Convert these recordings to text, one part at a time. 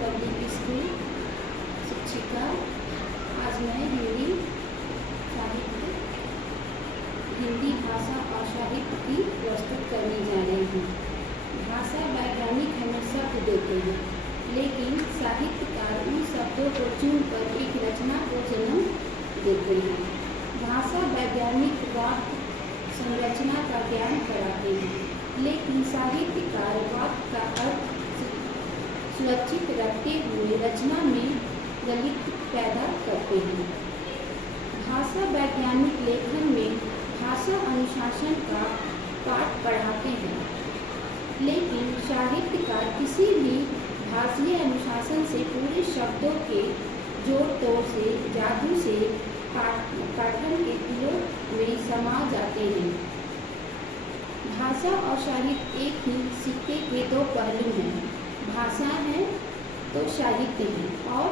Public school शिक्षिका। आज मैं हिंदी भाषा और साहित्य की प्रस्तुत करने जा रही हूँ। भाषा वैज्ञानिक हमें शब्द देते हैं, लेकिन साहित्यकार उन शब्दों को चुनकर एक रचना को जन्म देते हैं। भाषा वैज्ञानिक वाक्य संरचना का ज्ञान कराते हैं, लेकिन साहित्यकार वाक्य का अर्थ सुरक्षित रखते हुए रचना में गलित पैदा करते हैं। भाषा वैज्ञानिक लेखन में भाषा अनुशासन का पाठ पढ़ाते हैं, लेकिन साहित्यकार किसी भी भाषीय अनुशासन से पूरे शब्दों के जोड़ तोड़ से जादू से पाठन के दिलों में समा जाते हैं। भाषा और साहित्य एक ही सिक्के के दो पहलू हैं। भाषा है तो साहित्य है, और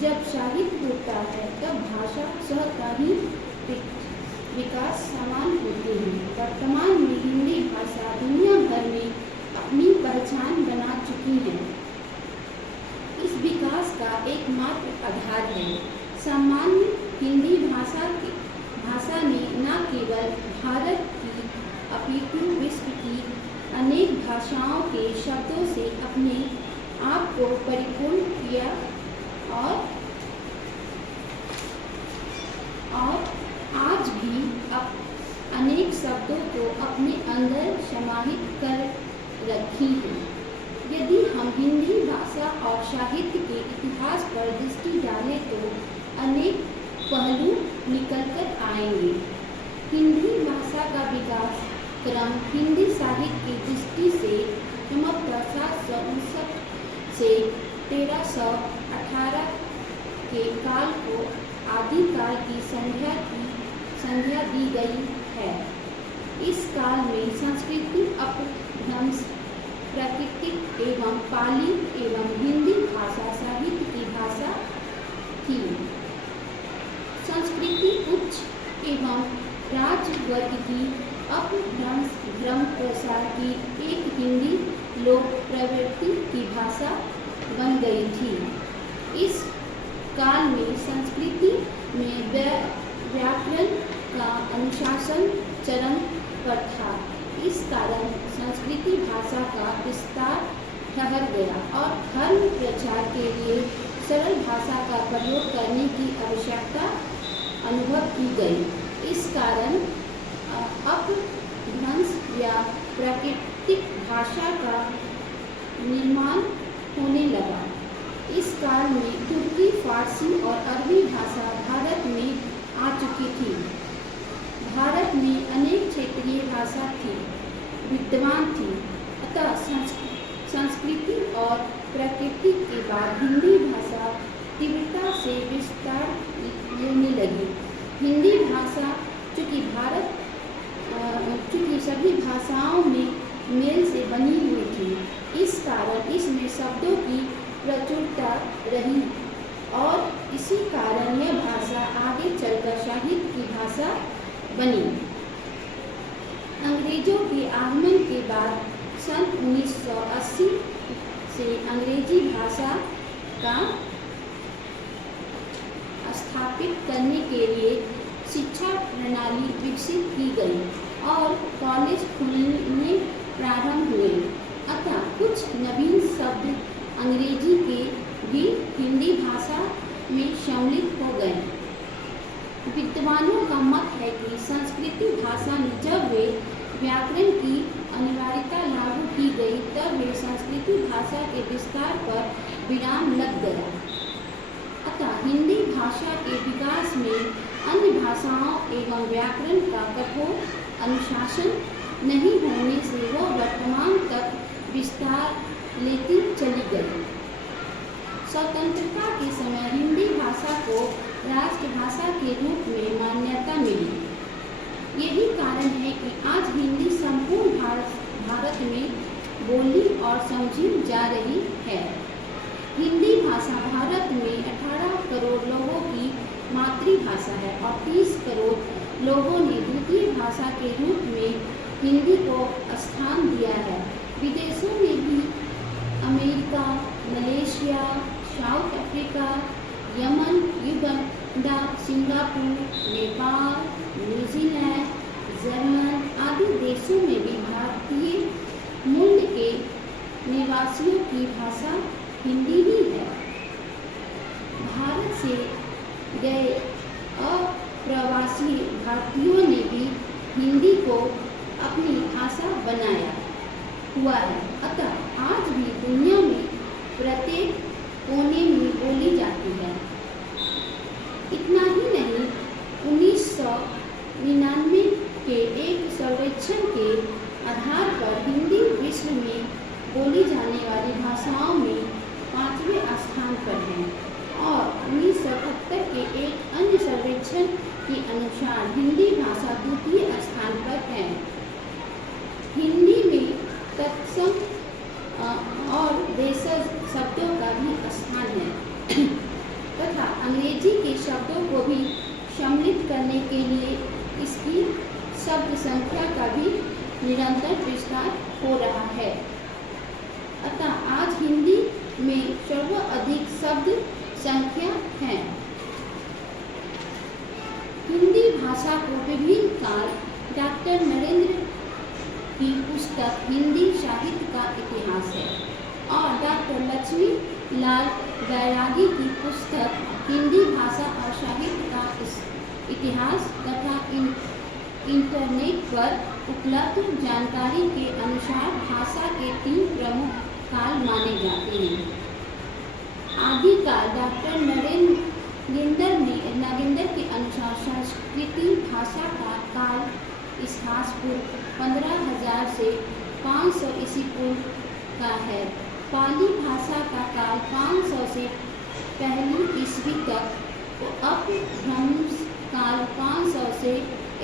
जब साहित्य होता है तब भाषा स्वतः ही विकास समान होते हैं। वर्तमान में हिंदी भाषा दुनिया भर में अपनी पहचान बना चुकी है। इस विकास का एकमात्र आधार है सामान्य हिंदी भाषा ने न केवल भारत की अपितु विश्व की अनेक भाषाओं के शब्दों से अपने आप को परिपूर्ण किया और आज भी अनेक शब्दों को अपने अंदर समाहित कर रखी है। यदि हम हिंदी भाषा और साहित्य के इतिहास पर दृष्टि डालें तो अनेक पहलू निकलकर आएंगे। हिंदी भाषा का विकास क्रम हिंदी साहित्य की दृष्टि से क्रमशः 759 से 1318 के काल को आदिकाल की संज्ञा दी गई है। इस काल में संस्कृति अपभ्रंश प्राकृतिक एवं पाली एवं हिंदी भाषा साहित्य की भाषा थी। संस्कृति उच्च एवं राज वर्ग की अपभ्रंश भ्रम प्रसार की एक हिंदी लोक प्रवृत्ति की भाषा बन गई थी। इस काल में संस्कृति में व्याकरण का अनुशासन चरम पर था। इस कारण संस्कृति भाषा का विस्तार ठहर गया और धर्म प्रचार के लिए सरल भाषा का प्रयोग करने की आवश्यकता अनुभव की गई। इस कारण अपभ्रंश या प्राकृतिक भाषा का निर्माण होने लगा। इस काल में तुर्की, फारसी और अरबी भाषा भारत में आ चुकी थी। भारत में अनेक क्षेत्रीय भाषा थी विद्यमान थी, अतः संस्कृति और प्रकृति के बाद हिंदी भाषा तीव्रता से विस्तार लेने लगी। हिंदी भाषा चूँकि सभी भाषाओं में मेल से बनी हुई थी, इस कारण इसमें शब्दों की प्रचुरता रही और इसी कारण यह भाषा आगे चलकर साहित्य की भाषा बनी। अंग्रेजों के आगमन के बाद सन 1980 से अंग्रेजी भाषा का स्थापित करने के लिए शिक्षा प्रणाली विकसित की गई और कॉलेज खुलने प्रारंभ हुए। अतः कुछ नवीन शब्द अंग्रेजी के भी हिंदी भाषा में सम्मिलित हो गए। विद्वानों का मत है कि संस्कृत भाषा में जब वे व्याकरण की अनिवार्यता लागू की गई तब वे संस्कृत भाषा के विस्तार पर विराम लग गया। अतः हिंदी भाषा के विकास में अन्य भाषाओं एवं व्याकरण का कठोर अनुशासन नहीं होने से वह वर्तमान तक विस्तार लेती चली गई। स्वतंत्रता के समय हिंदी भाषा को राष्ट्रभाषा के रूप में मान्यता मिली। यही कारण है कि आज हिंदी संपूर्ण भारत में बोली और समझी जा रही है। हिंदी भाषा भारत में 18 करोड़ लोगों की मातृभाषा है और 30 करोड़ लोगों ने द्वितीय भाषा के रूप में हिंदी को स्थान दिया है। विदेशों में भी America, Malaysia, Singapore, Nepal, New Zealand, German आदि देशों में भी भारतीय मूल के निवासियों की भाषा हिंदी ही है। भारत से गए अप्रवासी भारतीयों ने भी हिंदी को अपनी भाषा बनाया हुआ है। अतः आज भी दुनिया में प्रत्येक कोने में बोली जाती है। इतना ही नहीं, 1999 के एक सर्वेक्षण के आधार पर हिंदी विश्व में बोली जाने वाली भाषाओं में 5वें स्थान पर है और 1978 के एक अन्य सर्वेक्षण के अनुसार हिंदी भाषा द्वितीय स्थान पर है। हिंदी में तत्सम और भेषज शब्दों का भी स्थान है तथा अंग्रेजी के शब्दों को भी सम्मिलित करने के लिए इसकी शब्द संख्या का भी निरंतर विस्तार हो रहा है। अतः आज हिंदी में सर्वाधिक शब्द संख्या है। हिंदी भाषा को विभिन्न काल डॉक्टर नरेंद्र की पुस्तक हिंदी साहित्य का इतिहास है और डॉक्टर लक्ष्मी लाल बैरागी की पुस्तक हिंदी भाषा और साहित्य का इतिहास तथा इंटरनेट पर उपलब्ध जानकारी के अनुसार भाषा के 3 प्रमुख काल माने जाते हैं। आदिकाल डॉक्टर नागेंद्र के अनुसार संस्कृति भाषा का काल इसहास पूर्व 15,000 से 500 ईस्वी पूर्व का है। पाली भाषा का काल 500 से पहली ईस्वी तक, अपभ्रंश काल 500 से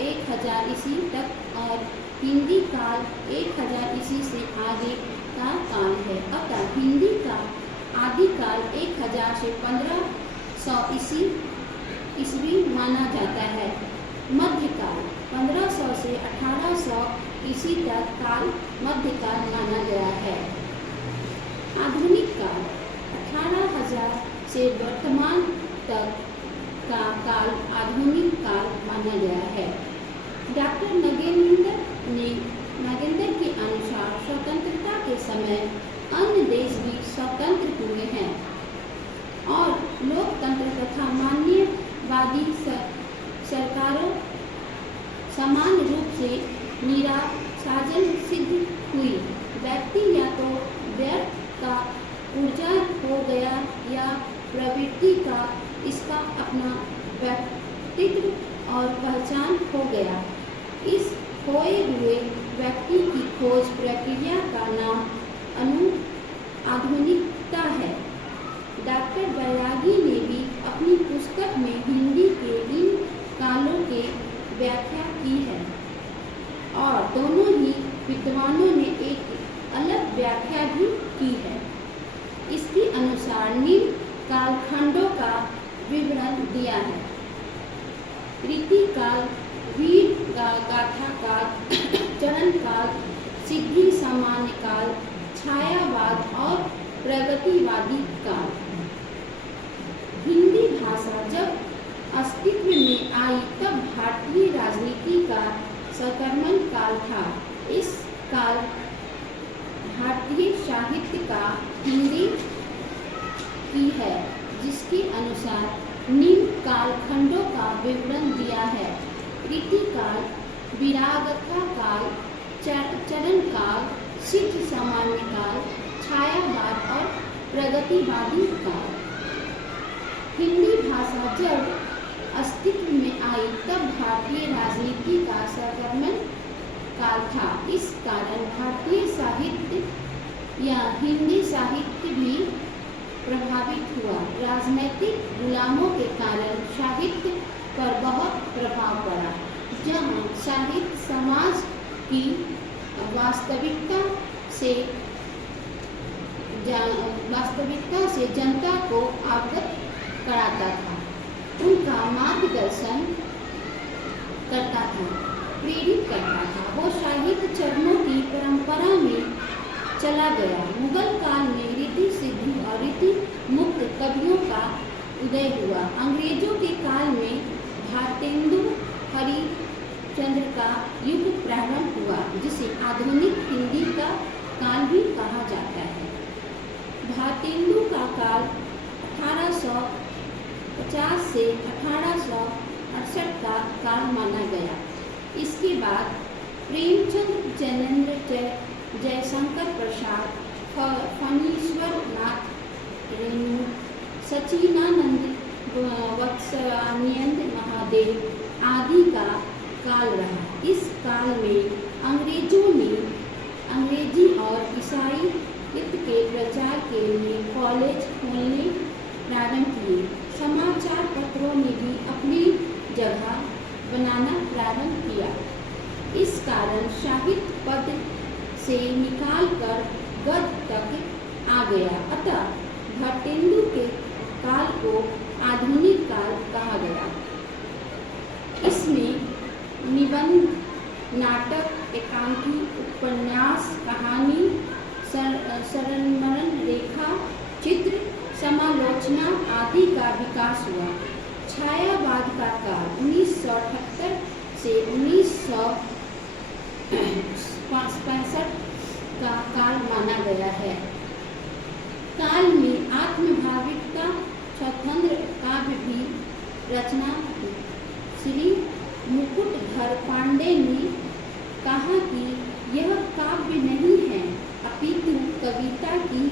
1000 ईस्वी तक और हिंदी काल 1000 ईस्वी से आगे का काल है। अतः हिंदी का आदिकाल 1000 से 1500 ईस्वी माना जाता है। मध्यकाल 1500 से 1800 ईस्वी तक काल मध्यकाल माना गया है। आधुनिक काल 18,000 से वर्तमान तक का काल आधुनिक काल माना गया है। डॉक्टर नागेंद्र के अनुसार स्वतंत्रता के समय अन्य देश भी स्वतंत्र हुए हैं और लोकतंत्र तथा मानववादी सरकारों समान रूप से निराशाजन सिद्ध हुई। व्यक्ति या तो व्यर्थ का ऊर्जा हो गया या प्रवृत्ति का इसका अपना व्यक्तित्व और पहचान हो गया। इस खोए हुए व्यक्ति की खोज प्रक्रिया का नाम आधुनिकता है। डॉक्टर बैरागी ने भी अपनी पुस्तक में हिंदी के इन कालों की व्याख्या की है और दोनों ही विद्वानों ने एक अलग व्याख्या भी की है। इसके अनुसार निम्न कालखंडों का विवरण दिया है। रीतिकाल, वीर गाथा काल, चरण काल, सिद्धि सामान्य काल, छायावाद और प्रगतिवादी काल। हिंदी भाषा जब अस्तित्व में आई तब भारतीय राजनीति का संक्रमण काल था। इस काल भारतीय साहित्य का हिंदी की है, जिसके अनुसार निम्न कालखंडों का विवरण दिया है। रीतिकाल, विरागता काल, चरण काल, सिद्ध सामान्य काल, छायावाद और प्रगतिवादी काल। हिंदी भाषा जब अस्तित्व में आई तब भारतीय राजनीति का संक्रमण काल था। इस कारण भारतीय साहित्य या हिंदी साहित्य भी प्रभावित हुआ। राजनीतिक गुलामों के कारण साहित्य पर बहुत प्रभाव पड़ा। जहाँ साहित्य समाज की वास्तविकता से जनता को अवगत कराता था, उनका मार्गदर्शन करता था, प्रेरित करता था। वो साहित्य चरणों की परंपरा में चला गया। मुगल काल में रीति सिद्धि और रीति मुक्त कवियों का उदय हुआ। अंग्रेजों के काल में भारतेंदु हरिश्चंद्र का युग प्रारंभ हुआ, जिसे आधुनिक हिंदी का काल भी कहा जाता है। भारतेंदु का काल 1850 से 1868 का काल माना गया। इसके बाद प्रेमचंद, जैनेन्द्र, जयशंकर प्रसाद, फणीश्वर नाथ रेणु, सच्चिदानंद, वत्सानंद महादेव आदि का काल रहा। इस काल में अंग्रेजों ने अंग्रेजी और ईसाईयत के प्रचार के लिए कॉलेज खोलने प्रारंभ किए। समाचार पत्रों ने भी अपनी जगह बनाना प्रारंभ किया। इस कारण साहित्य पद से निकालकर गद्य तक आ गया। अतः भारतेंदु के काल को आधुनिक काल कहा गया। इसमें निबंध, नाटक, एकांकी, उपन्यास, कहानी, संस्मरण रेखा, चित्र, समालोचना आदि का विकास हुआ। छायावाद का काल 1978 से 1965 का काल माना गया है। काल में आत्मभाविकता, स्वतंत्र काव्य भी रचना। श्री मुकुटधर पांडे ने कहा कि यह काव्य नहीं है, अपितु कविता की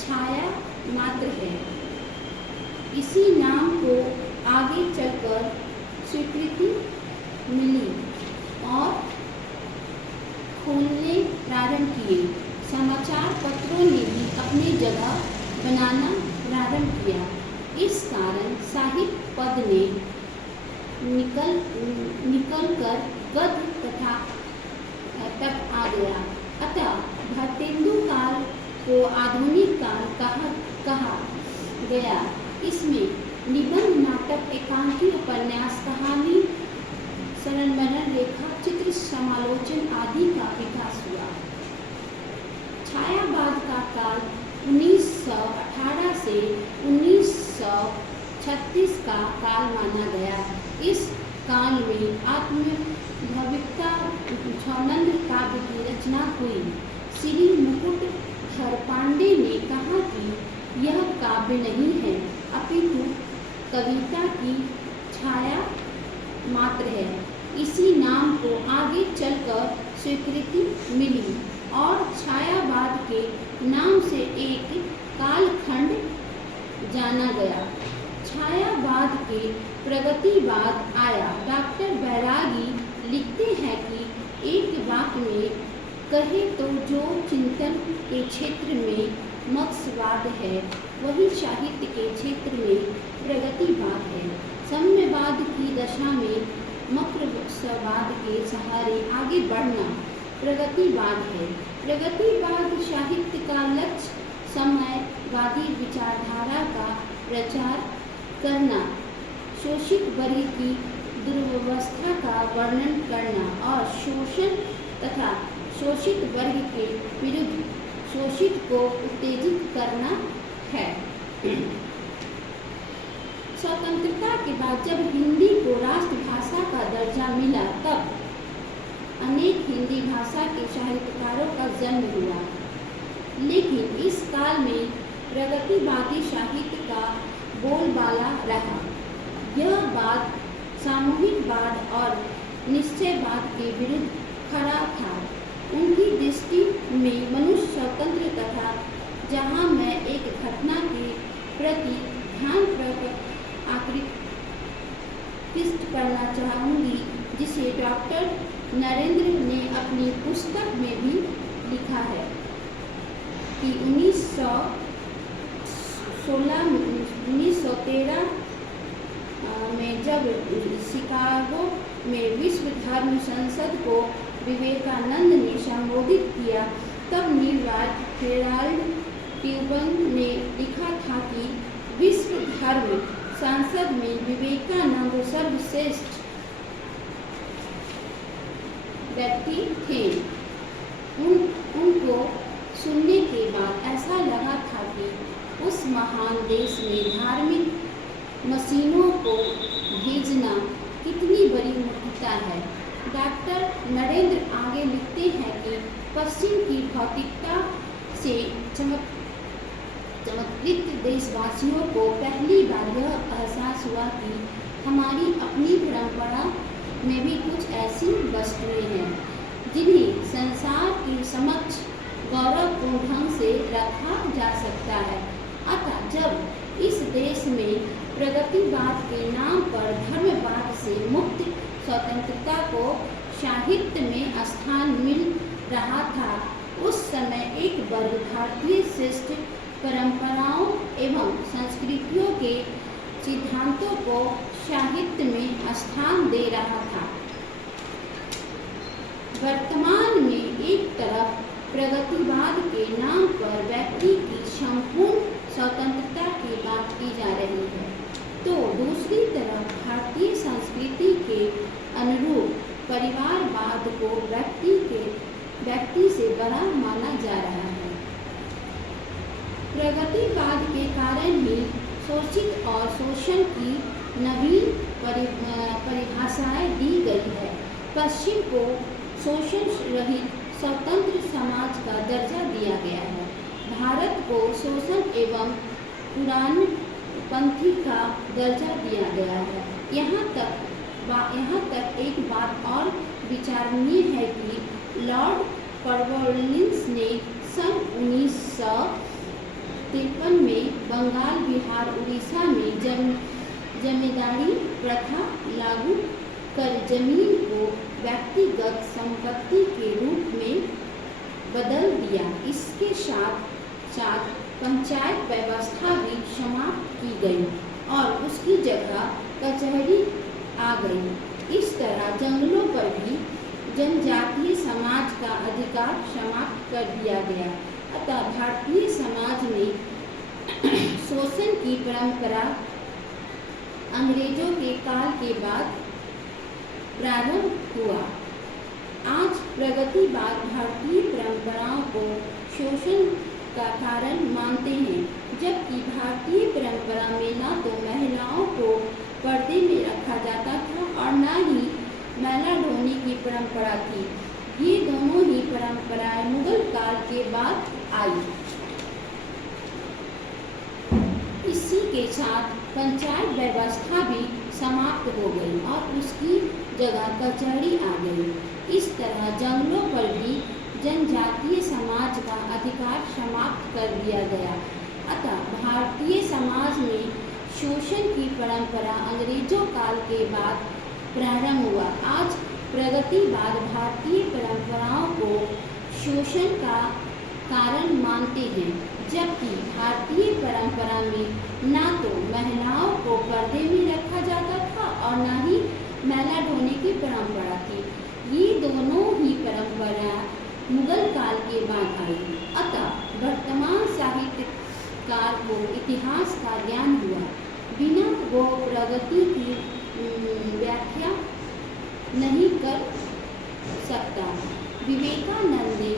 छाया मात्र है। इसी नाम को आगे चलकर स्वीकृति मिली और खोलने प्रारंभ किए। समाचार पत्रों ने भी अपनी जगह बनाना प्रारंभ किया। इस कारण साहित्य पद ने निकलकर गद्य तथा तक आ गया। अतः भारतेंदु काल को आधुनिक काल कहा गया। इसमें निबंध, नाटक, एकांकी, उपन्यास, कहानी, संस्मरण रेखा, चित्र, समालोचन आदि का विकास हुआ। छायावाद का काल 1918 से 1936 का काल माना गया। इस काल में आत्मभाविकता, स्वतंत्र काव्य की रचना हुई। श्री मुकुटधर पांडे ने कहा कि यह काव्य नहीं है, अपितु कविता की छाया मात्र है। इसी नाम को आगे चलकर स्वीकृति मिली और छायावाद के नाम से एक कालखंड जाना गया। छायावाद के प्रगतिवाद आया। डॉक्टर बैरागी लिखते हैं कि एक वाक्य में कहे तो जो चिंतन के क्षेत्र में मक्सवाद है, वही साहित्य के क्षेत्र में प्रगतिवाद है। साम्यवाद की दशा में मक्सवाद के सहारे आगे बढ़ना प्रगतिवाद है। प्रगतिवाद साहित्य का लक्ष्य साम्यवादी विचारधारा का प्रचार करना, शोषित वर्ग की दुर्व्यवस्था का वर्णन करना और शोषण तथा शोषित वर्ग के विरुद्ध शोषित को उत्तेजित करना है। स्वतंत्रता के बाद जब हिंदी को राष्ट्रभाषा का दर्जा मिला, तब अनेक हिंदी भाषा के साहित्यकारों का जन्म हुआ। लेकिन इस काल में प्रगतिवादी साहित्य का बोलबाला रहा। यह बात सामूहिकवाद और निश्चयवाद के विरुद्ध खड़ा था। उनकी दृष्टि में मनुष्य स्वतंत्र तथा जहाँ मैं एक घटना के प्रति ध्यान आकृष्ट करना चाहूँगी, जिसे डॉक्टर नरेंद्र ने अपनी पुस्तक में भी लिखा है कि 1913 में जब शिकागो में विश्व धर्म संसद को विवेकानंद ने संबोधित किया, तब न्यूयॉर्क हेराल्ड ट्रिब्यून ने लिखा था कि विश्व धर्म संसद में विवेकानंद सर्वश्रेष्ठ व्यक्ति थे। उनको सुनने के बाद ऐसा लगा था कि उस महान देश में धार्मिक मशीनों को भेजना कितनी बड़ी मूर्खता है। डॉक्टर नरेंद्र आगे लिखते हैं कि पश्चिम की भौतिकता से चमत्कृत देशवासियों को पहली बार यह एहसास हुआ कि हमारी अपनी परंपरा में भी कुछ ऐसी वस्तुएं हैं जिन्हें संसार के समक्ष गौरवपूर्ण ढंग से रखा जा सकता है। अतः जब इस देश में प्रगतिवाद के नाम पर धर्मवाद से मुक्त स्वतंत्रता को साहित्य में स्थान मिल रहा था, उस समय एक वर्ग भारतीय श्रेष्ठ परंपराओं एवं संस्कृतियों के सिद्धांतों को साहित्य में स्थान दे रहा था। वर्तमान में एक तरफ प्रगतिवाद के नाम पर व्यक्ति की संपूर्ण स्वतंत्रता की बात की जा रही है, तो दूसरी तरफ भारतीय संस्कृति के अनुरूप परिवारवाद को व्यक्ति से बड़ा माना जा रहा है। प्रगतिवाद के कारण ही शोषित और शोषण की नवीन परिभाषाएं दी गई है। पश्चिम को शोषण रहित स्वतंत्र समाज का दर्जा दिया गया है। भारत को शोषण एवं पुराणपंथी का दर्जा दिया गया है। यहाँ तक एक बात और विचारणीय है कि लॉर्ड कॉर्नवालिस ने सन 1953 में बंगाल, बिहार, उड़ीसा में जमींदारी प्रथा लागू कर जमीन को व्यक्तिगत संपत्ति के रूप में बदल दिया। इसके साथ साथ पंचायत व्यवस्था भी समाप्त की गई और उसकी जगह कचहरी आ गई। इस तरह जंगलों पर भी जनजातीय समाज का अधिकार समाप्त कर दिया गया। अतः भारतीय समाज में शोषण की परंपरा अंग्रेजों के काल के बाद प्रारंभ हुआ। आज प्रगतिवाद भारतीय परंपराओं को शोषण का कारण मानते हैं, जबकि भारतीय परंपरा में न तो महिलाओं को पर्दे में रखा जाता था और न ही मैला ढोने की परंपरा थी। ये दोनों ही परंपराएं मुगल काल के बाद आई। इसी के साथ पंचायत व्यवस्था भी समाप्त हो गई और उसकी जगह कचहरी आ गई। इस तरह जंगलों पर भी जनजातीय समाज का अधिकार समाप्त कर दिया गया। अतः भारतीय समाज में शोषण की परंपरा अंग्रेजों काल के बाद प्रारंभ हुआ। आज प्रगतिवाद भारतीय परंपराओं को शोषण का कारण मानते हैं, जबकि भारतीय परंपरा में न तो महिलाओं को पर्दे में रखा जाता था और न ही मैला ढोने की परंपरा थी। ये दोनों ही परंपरा मुगल काल के बाद आई। अतः वर्तमान साहित्यकार को इतिहास का ज्ञान हुआ, बिना वो प्रगति की व्याख्या नहीं कर सकता। विवेकानंद ने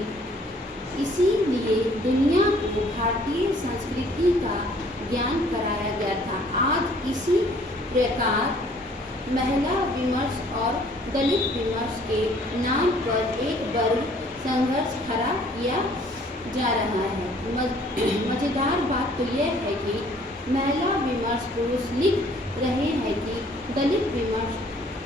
इसीलिए दुनिया को भारतीय संस्कृति का ज्ञान कराया गया था। आज इसी प्रकार महिला विमर्श और दलित विमर्श के नाम पर एक वर्ग संघर्ष खड़ा किया जा रहा है। मजेदार बात तो यह है कि महिला विमर्श पुरुष लिख रहे हैं कि दलित विमर्श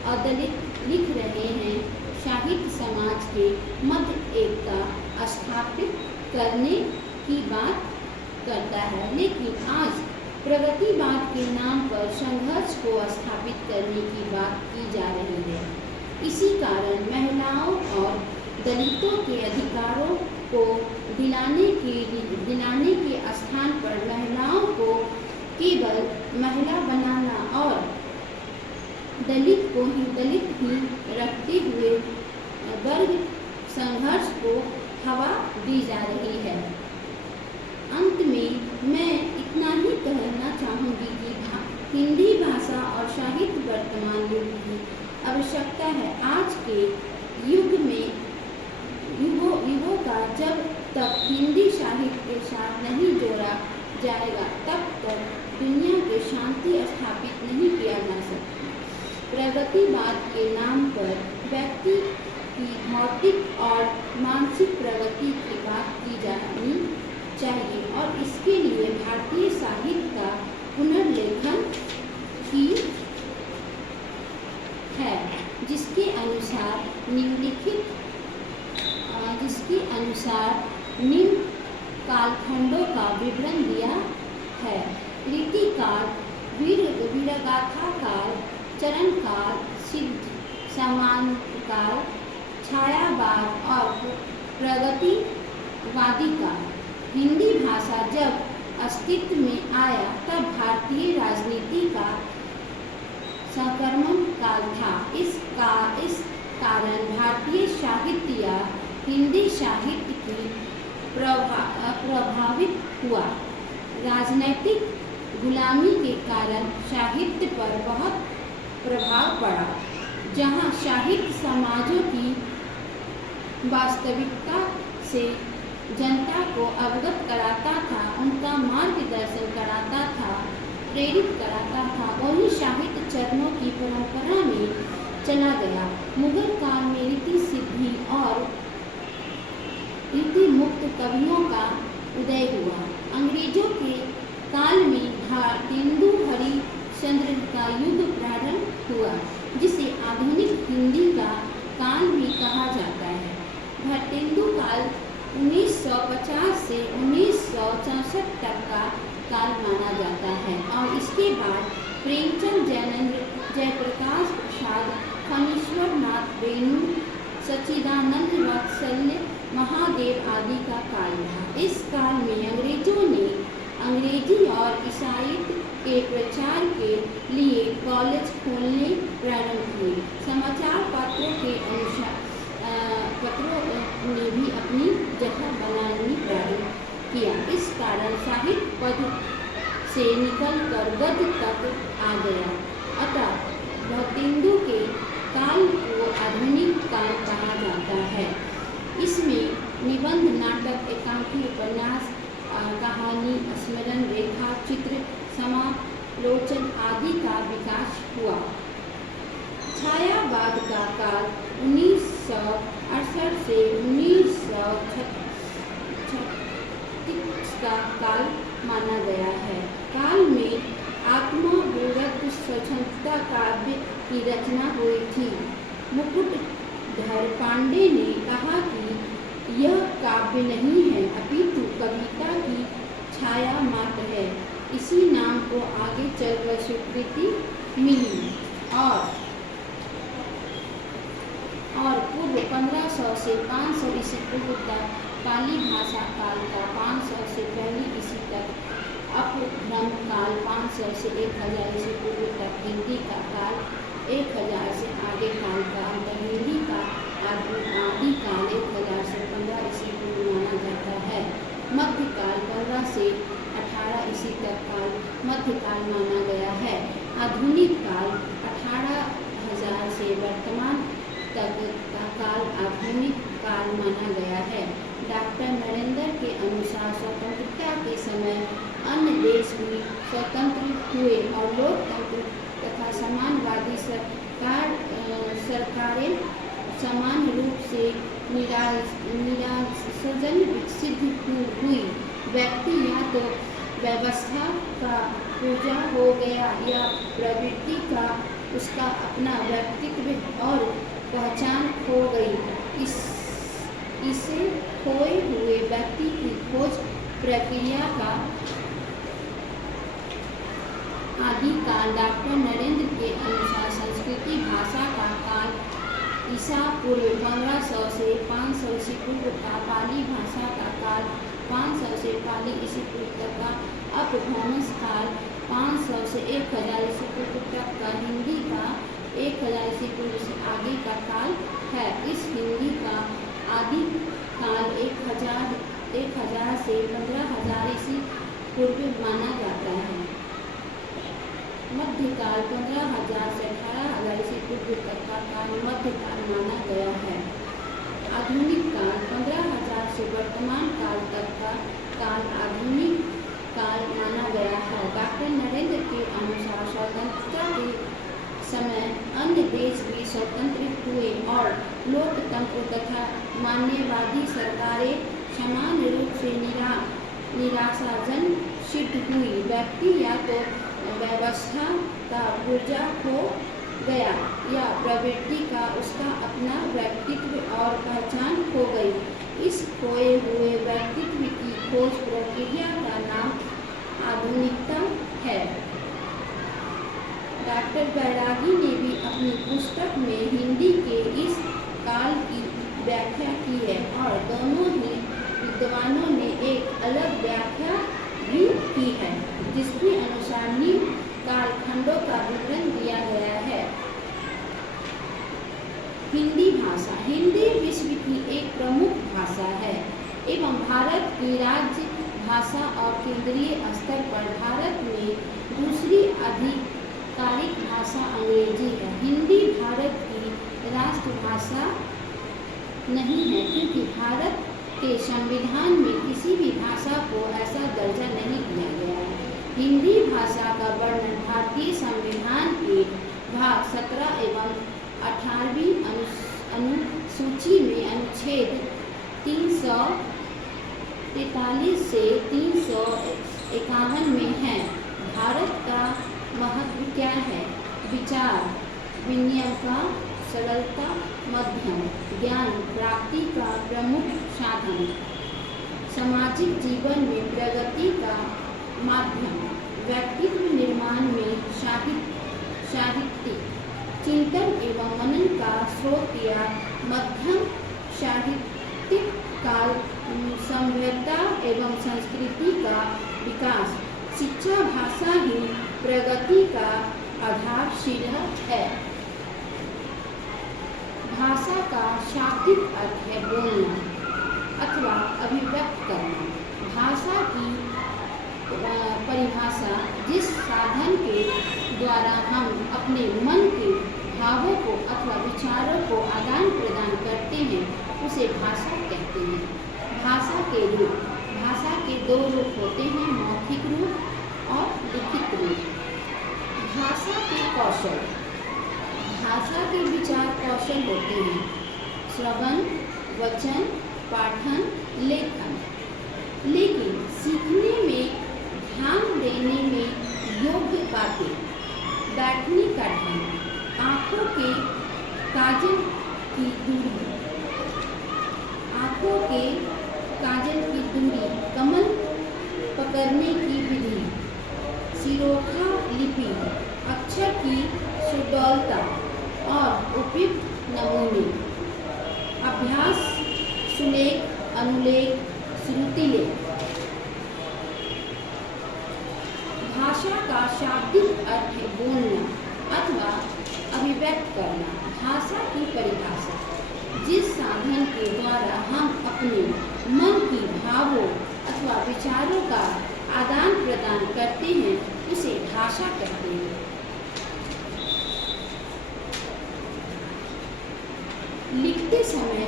अदलित लिख रहे हैं। साहित्य समाज के मध्य एकता स्थापित करने की बात करता है, लेकिन आज प्रगतिवाद के नाम पर संघर्ष को स्थापित करने की बात की जा रही है। इसी कारण महिलाओं और दलितों के अधिकारों को दिलाने के स्थान पर महिलाओं को केवल महिला बनाना और दलित को ही दलित ही रखते हुए वर्ग संघर्ष को हवा दी जा रही है। अंत में मैं इतना ही कहना चाहूँगी कि हिंदी भाषा और साहित्य वर्तमान युग की आवश्यकता है। आज के युग में युगों का जब तक हिंदी साहित्य के साथ नहीं जोड़ा जाएगा, तब तक दुनिया की शांति स्थापित नहीं किया जा सकता। प्रगतिवाद साहित्य का पुनर्लेखन की है, जिसके अनुसार निम्न कालखंडों का विवरण दिया है। रीतिकाल, वीरगाथा काल, चरण काल, सिद्ध सामंतकाल, छायावाद और प्रगतिवादी काल। हिंदी भाषा जब अस्तित्व में आया तब भारतीय राजनीति का संक्रमण काल था। इस कारण भारतीय साहित्य या हिंदी साहित्य की प्रभावित हुआ। राजनैतिक गुलामी के कारण साहित्य पर बहुत प्रभाव पड़ा। जहाँ साहित्य समाजों की वास्तविकता से जनता को अवगत कराता था, उनका मार्गदर्शन कराता था, प्रेरित कराता था, वही साहित्य चरणों की परंपरा में चला गया। मुगल काल में रीति सिद्धि और रीति मुक्त कवियों का उदय हुआ। अंग्रेजों के काल में भारतेंदु हरिश्चंद्र का युग प्रारंभ हुआ, जिसे आधुनिक हिंदी का काल भी कहा जाता है। भारतेंदु काल 1950 से 1964 तक का काल माना जाता है और इसके बाद प्रेमचंद, जैनेन्द्र, जयप्रकाश प्रसाद, फणीश्वर नाथ रेणु, सच्चिदानंद वात्सल्य, महादेव आदि का काल रहा। इस काल में अंग्रेजों ने अंग्रेजी और ईसाईत्व के प्रचार के लिए कॉलेज खोलने प्रारंभ किए। समाचार पत्रों ने भी अपनी जगह बनानी प्रारंभ किया। इस कारण साहित्य पद से निकलकर गद्य तक आ गया। अतः भारतेंदु के काल को आधुनिक काल कहा जाता है। इसमें निबंध, नाटक, एकांकी, उपन्यास, कहानी, स्मरण रेखा, चित्र, समालोचन आदि का विकास हुआ। छायावाद का काल 1968 से 1936 का काल माना गया है। काल में आत्मविवृत स्वतंत्रता काव्य की रचना हुई थी। मुकुटधर पांडे ने कहा कि यह काव्य नहीं है, अपितु कविता की छाया मात्र है। इसी नाम को आगे चलकर स्वीकृति मिली और पूर्व 1500 से 500 ईस्वी पूर्व तक पाली भाषा काल का, 500 से पहली ईस्वी तक अपभ्रंश काल, 500 से 1000 ईस्वी पूर्व तक हिंदी का काल, 1000 से आगे काल का हिंदी का आदि काल 1000 से 15 ईस्वी पूर्व माना जाता है। मध्यकाल 15 से 18 ईस्वी तक काल मध्यकाल माना गया है। आधुनिक काल 18,000 से वर्तमान तक का काल आधुनिक काल माना गया है। डॉक्टर नरेंद्र के अनुसार स्वतंत्रता के समय अन्य देश भी स्वतंत्र हुए और लोकतंत्र तथा समाजवादी सरकारें समान रूप से निरासजन विकसित हुई। व्यक्ति या तो व्यवस्था का पूजा हो गया या प्रवृत्ति का उसका अपना व्यक्तित्व और पहचान खो गई। इसे खोए हुए व्यक्ति की खोज प्रक्रिया का आदि काल डॉक्टर नरेंद्र के अनुसार संस्कृति भाषा का काल ईसा पूर्व 1500 से 500 ईस्वी पूर्व का, पाली भाषा का काल 500 से पाली ईस्वी पूर्व तक का, अपभ्रंश काल 500 से 1000 ईस्वी पूर्व तक का, हिंदी का 1000 ईस्वी पूर्व से आगे का काल है। इस हिंदी का आदि काल 1000 से 15,000 ईस्वी पूर्व माना जाता है। मध्यकाल 15,000 से 18,000 ईस्वी पूर्व तक का काल मध्यकाल माना गया है। आधुनिक काल 15,000 से वर्तमान काल तक का काल आधुनिक काल माना गया है। डॉक्टर नरेंद्र के अनुसार स्वतंत्रता के समय अन्य देश भी स्वतंत्र हुए और लोकतंत्र तथा मान्यवादी सरकारें समान रूप से निराशाजन सिद्ध हुई। व्यक्ति या तो व्यवस्था का पुर्जा खो गया या प्रवृत्ति का उसका अपना व्यक्तित्व और पहचान खो गई। इस खोए हुए व्यक्तित्व की खोज प्रक्रिया का नाम आधुनिकता है। डॉक्टर बैरागी ने भी अपनी पुस्तक में हिंदी के इस काल की व्याख्या की है और दोनों ही विद्वानों ने एक अलग व्याख्या भी की है, जिसके अनुसार निम्न कालखंडों का विवरण दिया गया है। हिंदी भाषा। हिंदी विश्व की एक प्रमुख भाषा है एवं भारत की राज्य भाषा और केंद्रीय स्तर पर भारत में दूसरी आधिकारिक भाषा अंग्रेजी है। हिंदी भारत की राष्ट्रभाषा नहीं है क्योंकि भारत के संविधान में किसी भी भाषा को ऐसा दर्जा नहीं दिया गया है। हिंदी भाषा का वर्णन भारतीय संविधान के भाग 17 एवं 18वीं अनुसूची में अनुच्छेद 343 से 351 में है। भारत का महत्व क्या है? विचार विनिमय का सरलता, मध्यम ज्ञान प्राप्ति का प्रमुख साधन, सामाजिक जीवन में प्रगति का माध्यम, व्यक्तित्व निर्माण में साहित्य चिंतन एवं मनन का स्रोत या मध्यम, साहित्यिक काल, सभ्यता एवं संस्कृति का विकास, शिक्षा भाषा ही प्रगति का आधारशिला है। भाषा का शाब्दिक अर्थ है बोलना अथवा अभिव्यक्त करना। भाषा की परिभाषा जिस साधन के द्वारा हम अपने मन के भावों को अथवा विचारों को आदान प्रदान करते हैं उसे भाषा कहते हैं। भाषा के रूप। भाषा के दो रूप होते हैं, मौखिक रूप और लिखित रूप। भाषा के कौशल। भाषा के विचार कौशल होते हैं श्रवण, वचन, पाठन, लेखन। लेकिन सीखने में, ध्यान देने में योग्य बातें, बैठने का ढंग, आँखों के काजल की दूरी, आँखों के काजल की दूरी, कमल पकड़ने की विधि, सिरोखा लिपि, अक्षर की सुडौलता और उपयुक्त नमूने, अभ्यास, सुलेख, अनुलेख, श्रुतिलेख। भाषा का शाब्दिक अर्थ है बोलना अथवा अभिव्यक्त करना। भाषा की परिभाषा जिस साधन के द्वारा हम अपने मन की भावों अथवा विचारों का आदान प्रदान करते हैं उसे भाषा कहते हैं। लिखते समय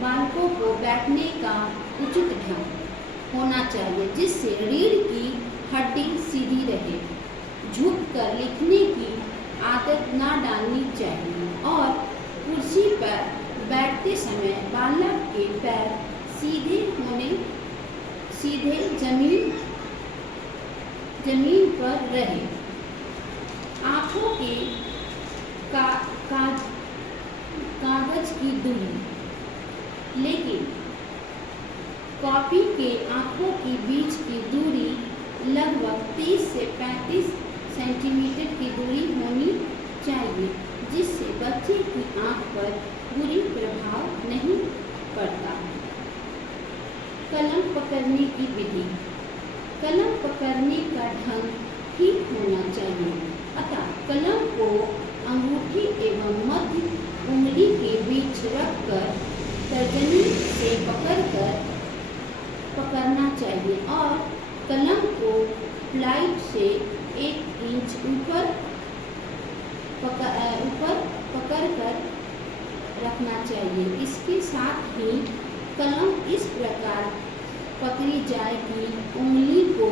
बालकों को बैठने का उचित ढंग होना चाहिए जिससे रीढ़ की हड्डी सीधी रहे। झुककर लिखने की आदत ना डालनी चाहिए और कुर्सी पर बैठते समय बालक के पैर सीधे जमीन पर रहे। आँखों के कागज की दूरी। लेकिन कॉपी के आँखों के बीच की दूरी लगभग 30 से 35 सेंटीमीटर की दूरी होनी चाहिए जिससे बच्चे की आँख पर बुरी प्रभाव नहीं पड़ता। कलम पकड़ने की विधि। कलम पकड़ने का ढंग ठीक होना चाहिए अतः कलम को अंगूठी एवं मध्य उंगली के बीच रखकर तर्जनी से पकड़ना चाहिए और कलम को फ्लाइट से 1 इंच ऊपर पकड़कर रखना चाहिए। इसके साथ ही कलम इस प्रकार पकड़ी जाए कि उंगली को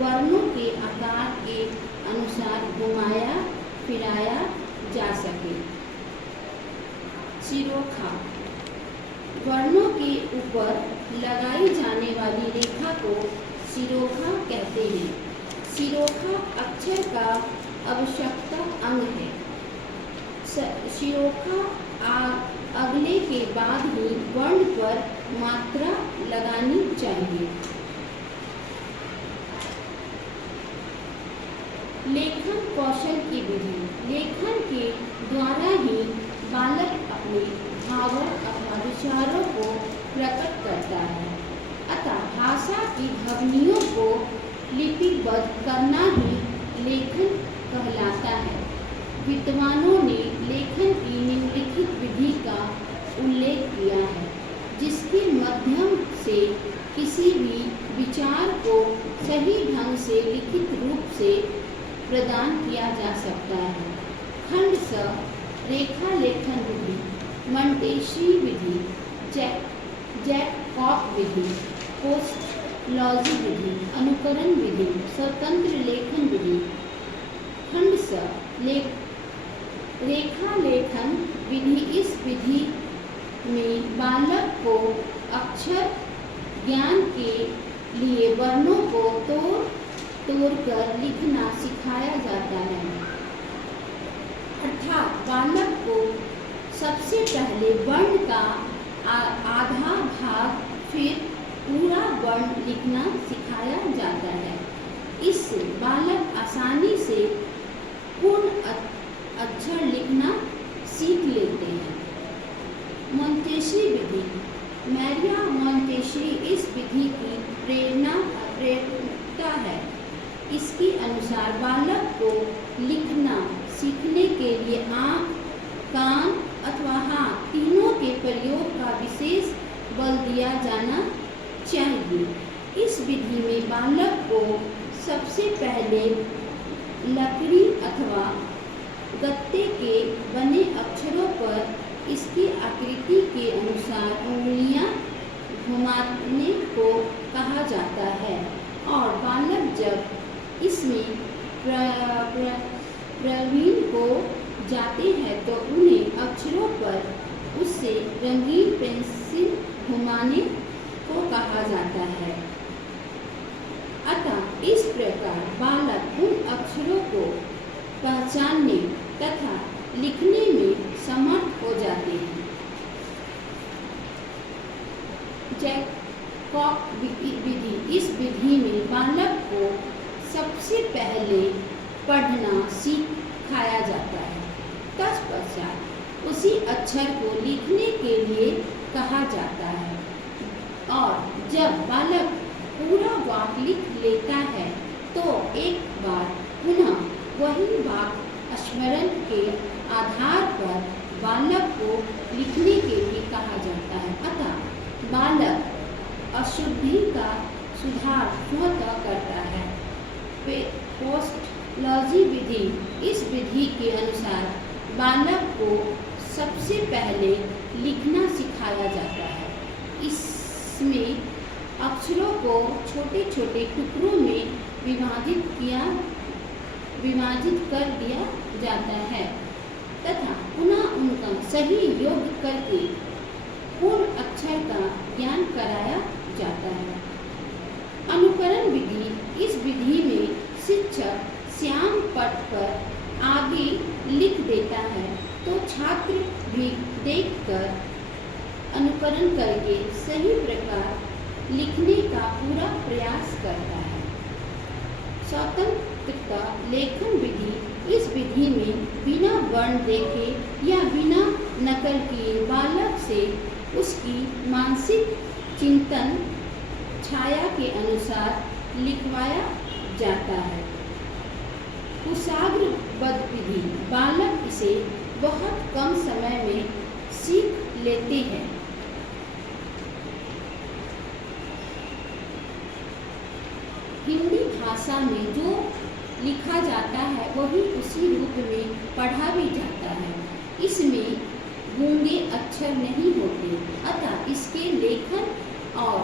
वर्णों के आकार के अनुसार घुमाया फिराया जा सके। सिरोखा। वर्णों के ऊपर लगाई जाने वाली रेखा को शिरोखा कहते हैं। शिरोखा अक्षर का आवश्यकता अंग है। शिरोखा अगले के बाद ही वर्ण पर मात्रा लगानी चाहिए। लेखन कौशल की विधि। लेखन के द्वारा ही बालक अपने भावों अथवा विचारों को प्रकट करता है। अतः भाषा की ध्वनियों को लिपिबद्ध करना ही लेखन कहलाता है। विद्वानों ने लेखन की निम्नलिखित विधि का उल्लेख किया है, जिसके माध्यम से किसी भी विचार को सही ढंग से लिखित रूप से प्रदान किया जा सकता है। खंड स रेखा लेखन विधि, मंटेशी विधि, जैकब विधि, पोस्टलॉजी विधि, अनुकरण विधि, स्वतंत्र लेखन विधि। खंड स रेखा लेखन विधि। इस विधि में बालक को अक्षर ज्ञान के लिए वर्णों को तोड़कर लिखना सिखाया जाता है। अर्थात बालक को सबसे पहले वर्ण का आधा भाग फिर पूरा वर्ण लिखना सिखाया जाता है। इससे बालक आसानी से पूर्ण अक्षर लिखना सीख लेते हैं। मोंटेशी विधि। मैरिया मोंटेशी इस विधि की प्रेरणा है। इसके अनुसार बालक को लिखना सीखने के लिए आँख, कान अथवा हाथ तीनों के प्रयोग का विशेष बल दिया जाना चाहिए। इस विधि में बालक को सबसे पहले लकड़ी अथवा गत्ते के बने अक्षरों पर इसकी आकृति के अनुसार उंगलियां घुमाने को कहा जाता है और बालक जब इसमें प्रवीण हो जाते हैं तो उन्हें अक्षरों पर उससे रंगीन पेंसिल घुमाने को कहा जाता है। अतः इस प्रकार बालक उन अक्षरों को पहचानने तथा लिखने में समर्थ हो जाते हैं। जैकब विधि। इस विधि में बालक को सबसे पहले पढ़ना सिखाया जाता है। तत्पश्चात उसी अक्षर को लिखने के लिए कहा जाता है और जब बालक पूरा वाक्य लिख लेता है तो एक बार पुनः वही वाक्य स्मरण के आधार पर बालक को लिखने के लिए कहा जाता है। अतः बालक अशुद्धि का सुधार स्वतः करता है। पोस्टलॉजी विधि। इस विधि के अनुसार बालक को सबसे पहले लिखना सिखाया जाता है। इसमें अक्षरों को छोटे छोटे टुकड़ों में विभाजित कर दिया जाता है तथा पुनः उनका सही योग करके पूर्ण अक्षर का ज्ञान कराया जाता है। अनुकरण विधि। इस विधि में शिक्षक श्याम पट पर आगे लिख देता है तो छात्र भी देखकर अनुकरण करके सही प्रकार लिखने का पूरा प्रयास करता है। स्वतंत्रता लेखन विधि। इस विधि में बिना वर्ण देखे या बिना नकल किए बालक से उसकी मानसिक चिंतन छाया के अनुसार लिखवाया जाता है। कुशाग्रबद्ध विधि। बालक इसे बहुत कम समय में सीख लेते हैं। हिंदी भाषा में जो लिखा जाता है वही उसी रूप में पढ़ा भी जाता है। इसमें गूंगे अक्षर नहीं होते, अतः इसके लेखन और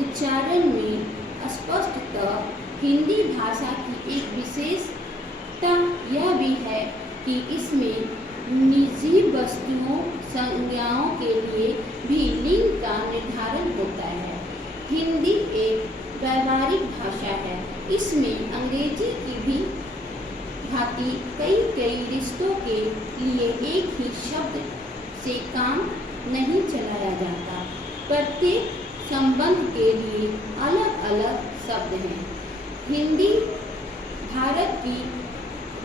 उच्चारण में स्पष्टतः हिंदी भाषा की एक विशेषता यह भी है कि इसमें निजी वस्तुओं संज्ञाओं के लिए भी लिंग का निर्धारण होता है। हिंदी एक व्यावहारिक भाषा है। इसमें अंग्रेजी की भी भांति कई रिश्तों के लिए एक ही शब्द से काम नहीं चलाया जाता। प्रत्येक संबंध के लिए अलग अलग शब्द हैं। हिंदी भारत की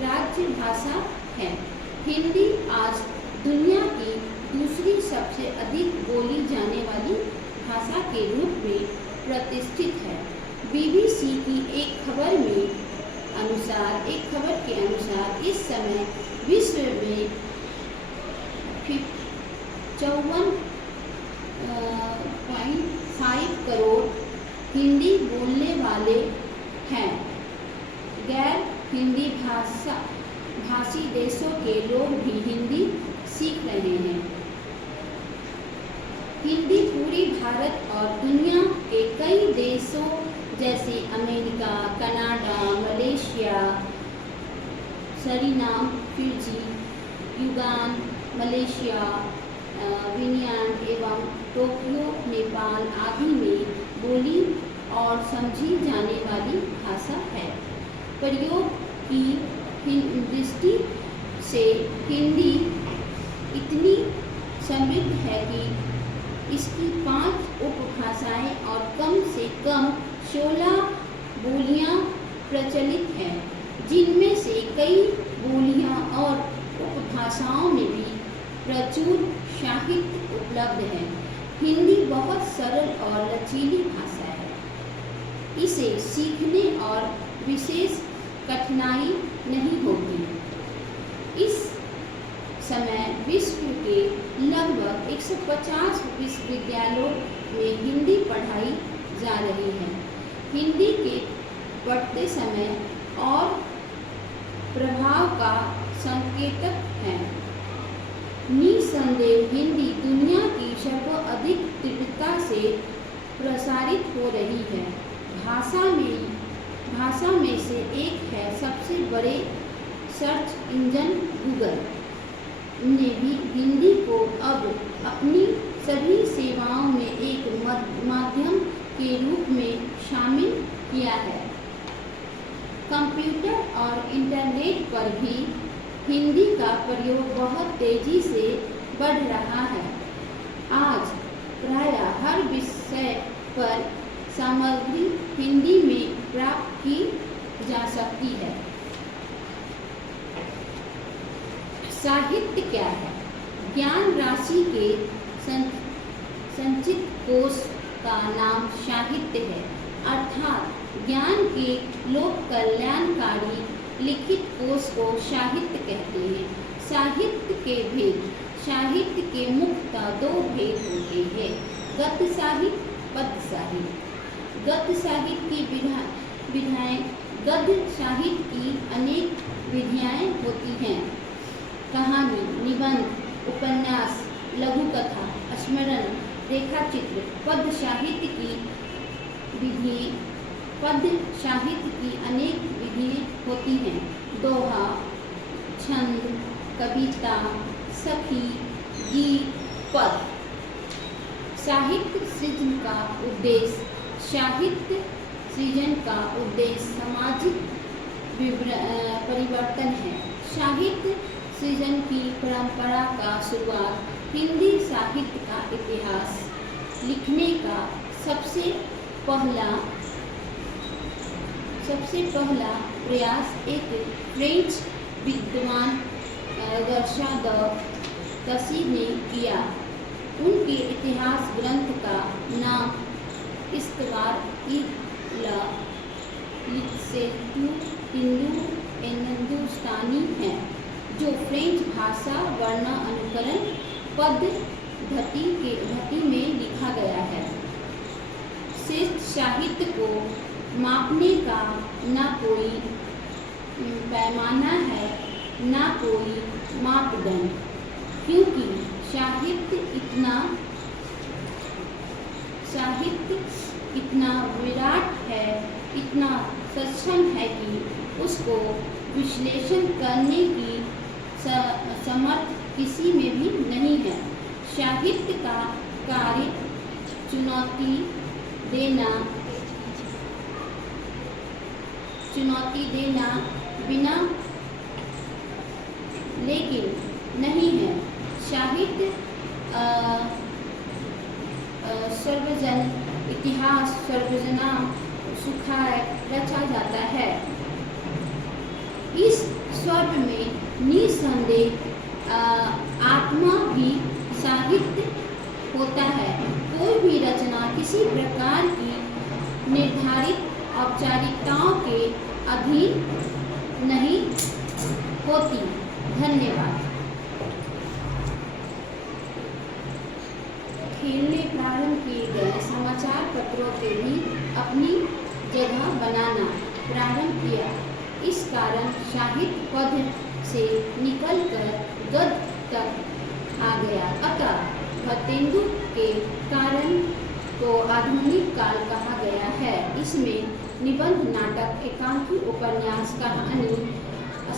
राज्य भाषा है। हिंदी आज दुनिया की दूसरी सबसे अधिक बोली जाने वाली भाषा के रूप में प्रतिष्ठित है। BBC की एक खबर के अनुसार इस समय विश्व में 54.5 करोड़ हिंदी बोलने वाले हैं। गैर हिंदी भाषी देशों के लोग भी हिंदी सीख रहे हैं। हिंदी पूरी भारत और दुनिया के कई देशों जैसे America, Canada, Malaysia, Suriname, Fiji, युगान, मलेशिया, वियतनाम एवं टोक्यो, नेपाल आदि में बोली और समझी जाने वाली भाषा है। प्रयोग की दृष्टि से हिंदी इतनी समृद्ध है कि इसकी 5 उपभाषाएं और कम से कम 16 बोलियां प्रचलित हैं, जिनमें से कई बोलियां और उपभाषाओं में भी प्रचुर साहित्य उपलब्ध है। हिंदी बहुत सरल और लचीली भाषा है। इसे सीखने और विशेष कठिनाई नहीं होती। इस समय विश्व के लगभग 150 विश्वविद्यालयों में हिंदी पढ़ाई जा रही है। हिंदी के बढ़ते समय और प्रभाव का संकेतक है। निसंदेह हिंदी दुनिया की सर्वाधिक तीव्रता से प्रसारित हो रही है। भाषा में से एक है सबसे बड़े सर्च इंजन गूगल ने भी हिंदी को अब अपनी सभी सेवाओं में एक माध्यम के रूप में शामिल किया है। कंप्यूटर और इंटरनेट पर भी हिंदी का प्रयोग बहुत तेजी से बढ़ रहा है। आज प्रायः हर विषय पर सामग्री हिंदी में प्राप्त की जा सकती है। साहित्य क्या है? ज्ञान राशि के संचित कोश का नाम साहित्य है, अर्थात ज्ञान के लोक कल्याणकारी लिखित कोश को साहित्य कहते हैं। साहित्य के भेद। साहित्य के मुख्यतः 2 भेद होते हैं, गद्य साहित्य, पद्य साहित्य। गद्य साहित्य की विधाएं। गद्य साहित्य की अनेक विधियाएं होती हैं। कहानी, निबंध, उपन्यास, लघु कथा, स्मरण, रेखाचित्र। पद्य साहित्य की अनेक विधियां होती हैं। दोहा, छंद, कविता, सखी, गीत, पद। साहित्य सृजन का उद्देश्य। साहित्य सृजन का उद्देश्य सामाजिक परिवर्तन है। साहित्य सृजन की परंपरा का शुरुआत हिंदी साहित्य का इतिहास लिखने का सबसे पहला प्रयास एक फ्रेंच विद्वान गर्शा द कसी ने किया। उनके इतिहास ग्रंथ का नाम हिंदुस्तानी है, जो फ्रेंच भाषा वर्ण अनुकरण पद्धति में लिखा गया है। श्रेष्ठ साहित्य को मापने का न कोई पैमाना है, न कोई मापदंड, क्योंकि साहित्य इतना विराट है, इतना सक्षम है कि उसको विश्लेषण करने की समर्थ किसी में भी नहीं है। साहित्य का कार्य चुनौती देना बिना लेकिन नहीं है। साहित्य सर्वजन इतिहास सर्वजना सुखाय रचा जाता है। इस स्वर्ग में निसंदेह आत्मा भी साहित्य होता है। कोई भी रचना किसी प्रकार की निर्धारित औपचारिकताओं के अधीन नहीं होती। धन्यवाद। खेलने प्रारंभ किए गए समाचार पत्रों के भी अपनी जगह बनाना प्रारंभ किया। इस कारण साहित्य पद से निकलकर गद्य तक आ गया। अतः भद्देंदु के कारण को आधुनिक काल कहा गया है। इसमें निबंध, नाटक, एकांकी उपन्यास, कहानी,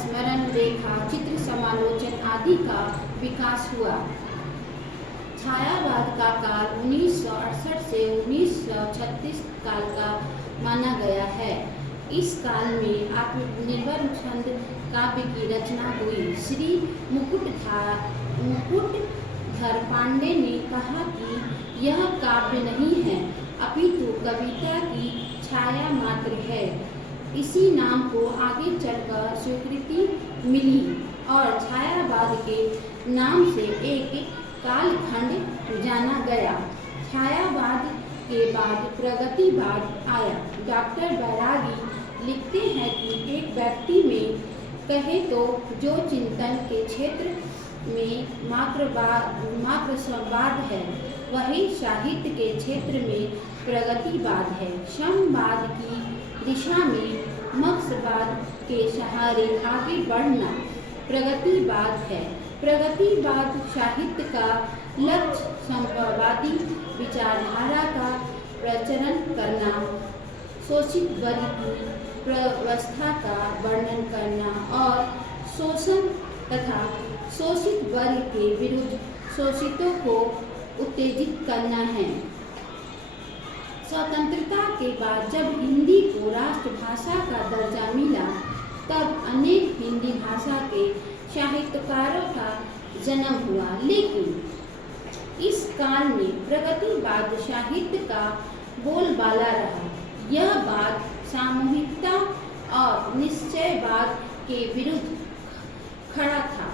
स्मरण रेखा, चित्र समालोचन आदि का विकास हुआ। छायावाद का काल 1968 से 1936 काल का माना गया है। इस काल में आत्मनिर्भर छंद काव्य की रचना हुई। श्री मुकुटधर पांडे ने कहा कि यह काव्य नहीं है अपितु कविता की छाया मात्र है। इसी नाम को आगे चलकर स्वीकृति मिली और छायावाद के नाम से एक कालखंड जाना गया। छायावाद के बाद प्रगतिवाद आया। डॉक्टर बैरागी लिखते हैं कि एक व्यक्ति में कहे तो जो चिंतन के क्षेत्र में मार्क्सवाद है, वही साहित्य के क्षेत्र में प्रगतिवाद है। समवाद की दिशा में मार्क्सवाद के सहारे आगे बढ़ना प्रगतिवाद है। प्रगतिवाद साहित्य का लक्ष्य संप्रवादी विचारधारा का प्रचलन करना, शोषित वर्ग की व्यवस्था का वर्णन करना और शोषण तथा शोषित वर्ग के विरुद्ध शोषितों को उत्तेजित करना है। स्वतंत्रता के बाद जब हिंदी को राष्ट्रभाषा का दर्जा मिला, तब अनेक हिंदी भाषा के साहित्यकारों का जन्म हुआ। लेकिन इस काल में प्रगतिवाद साहित्य का बोलबाला रहा। यह बात सामूहिकता और निश्चयवाद के विरुद्ध खड़ा था।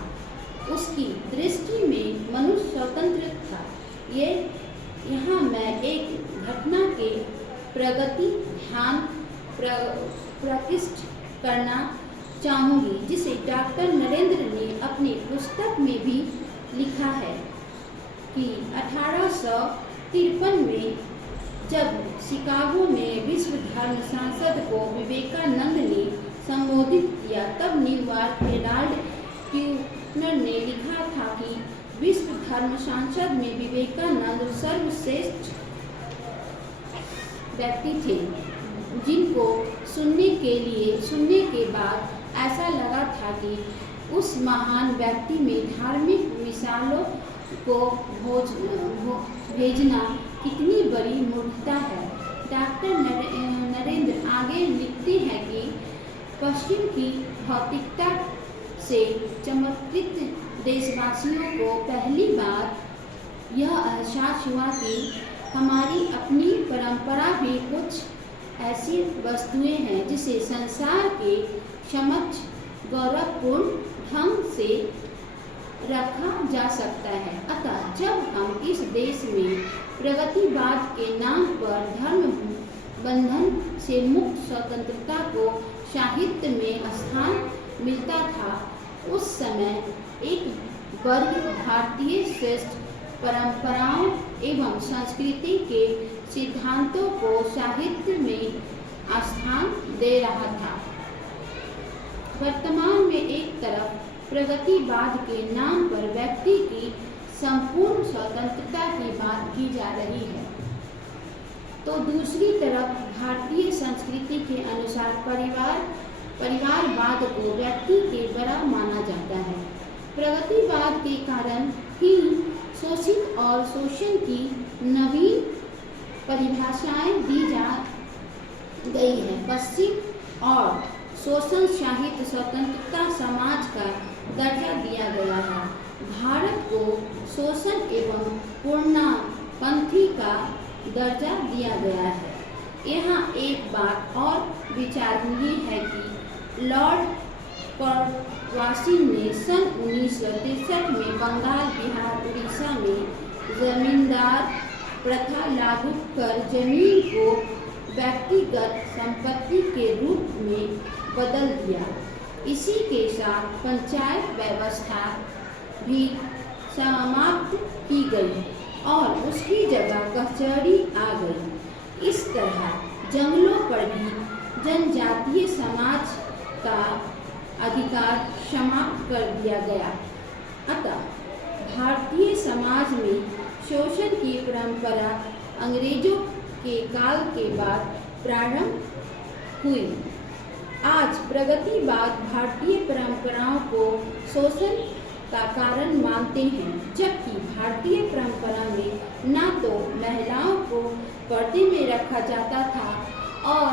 उसकी दृष्टि में मनुष्य स्वतंत्र था। यहाँ मैं एक घटना के प्रगति ध्यान प्रतिष्ठ करना चाहूँगी, जिसे डॉक्टर नरेंद्र ने अपनी पुस्तक में भी लिखा है कि 1853 में जब शिकागो में विश्व धर्म संसद को विवेकानंद ने संबोधित किया, तब न्यूयॉर्क हेराल्ड ट्रिब्यून ने लिखा था कि विश्व धर्म संसद में विवेकानंद सर्वश्रेष्ठ व्यक्ति थे, जिनको सुनने के बाद ऐसा लगा था कि उस महान व्यक्ति में धार्मिक मिसालों को भेजना कितनी बड़ी मूर्खता है। डॉक्टर नरेंद्र आगे लिखते हैं कि पश्चिम की भौतिकता से चमत्कृत देशवासियों को पहली बार यह एहसास हुआ कि हमारी अपनी परंपरा भी कुछ ऐसी वस्तुएं हैं जिसे संसार के समक्ष गौरवपूर्ण ढंग से रखा जा सकता है। अतः जब हम इस देश में प्रगतिवाद के नाम पर धर्म बंधन से मुक्त स्वतंत्रता को साहित्य में स्थान मिलता था, उस समय एक वर्ग भारतीय श्रेष्ठ परंपराओं एवं संस्कृति के सिद्धांतों को साहित्य में स्थान दे रहा था। वर्तमान में एक तरफ प्रगतिवाद के नाम पर व्यक्ति की संपूर्ण स्वतंत्रता की बात की जा रही है, तो दूसरी तरफ भारतीय संस्कृति के अनुसार परिवारवाद को व्यक्ति के बड़ा माना जाता है। प्रगतिवाद के कारण ही शोषित और शोषण की नवीन परिभाषाएं दी जा गई है। पश्चिम और शोषण साहित्य स्वतंत्रता समाज का दर्जा दिया गया है। भारत को शोषण एवं पूर्णपंथी का दर्जा दिया गया है। यहाँ एक बात और विचारणीय है कि लॉर्ड कर्टवासिन ने सन 1963 में बंगाल, बिहार, उड़ीसा में जमींदार प्रथा लागू कर जमीन को व्यक्तिगत संपत्ति के रूप में बदल दिया। इसी के साथ पंचायत व्यवस्था भी समाप्त की गई और उसकी जगह कचहरी आ गई। इस तरह जंगलों पर भी जनजातीय समाज का अधिकार समाप्त कर दिया गया। अतः भारतीय समाज में शोषण की परंपरा अंग्रेजों के काल के बाद प्रारंभ हुई। आज प्रगतिवाद भारतीय परंपराओं को शोषण का कारण मानते हैं, जबकि भारतीय परंपरा में न तो महिलाओं को पर्दे में रखा जाता था और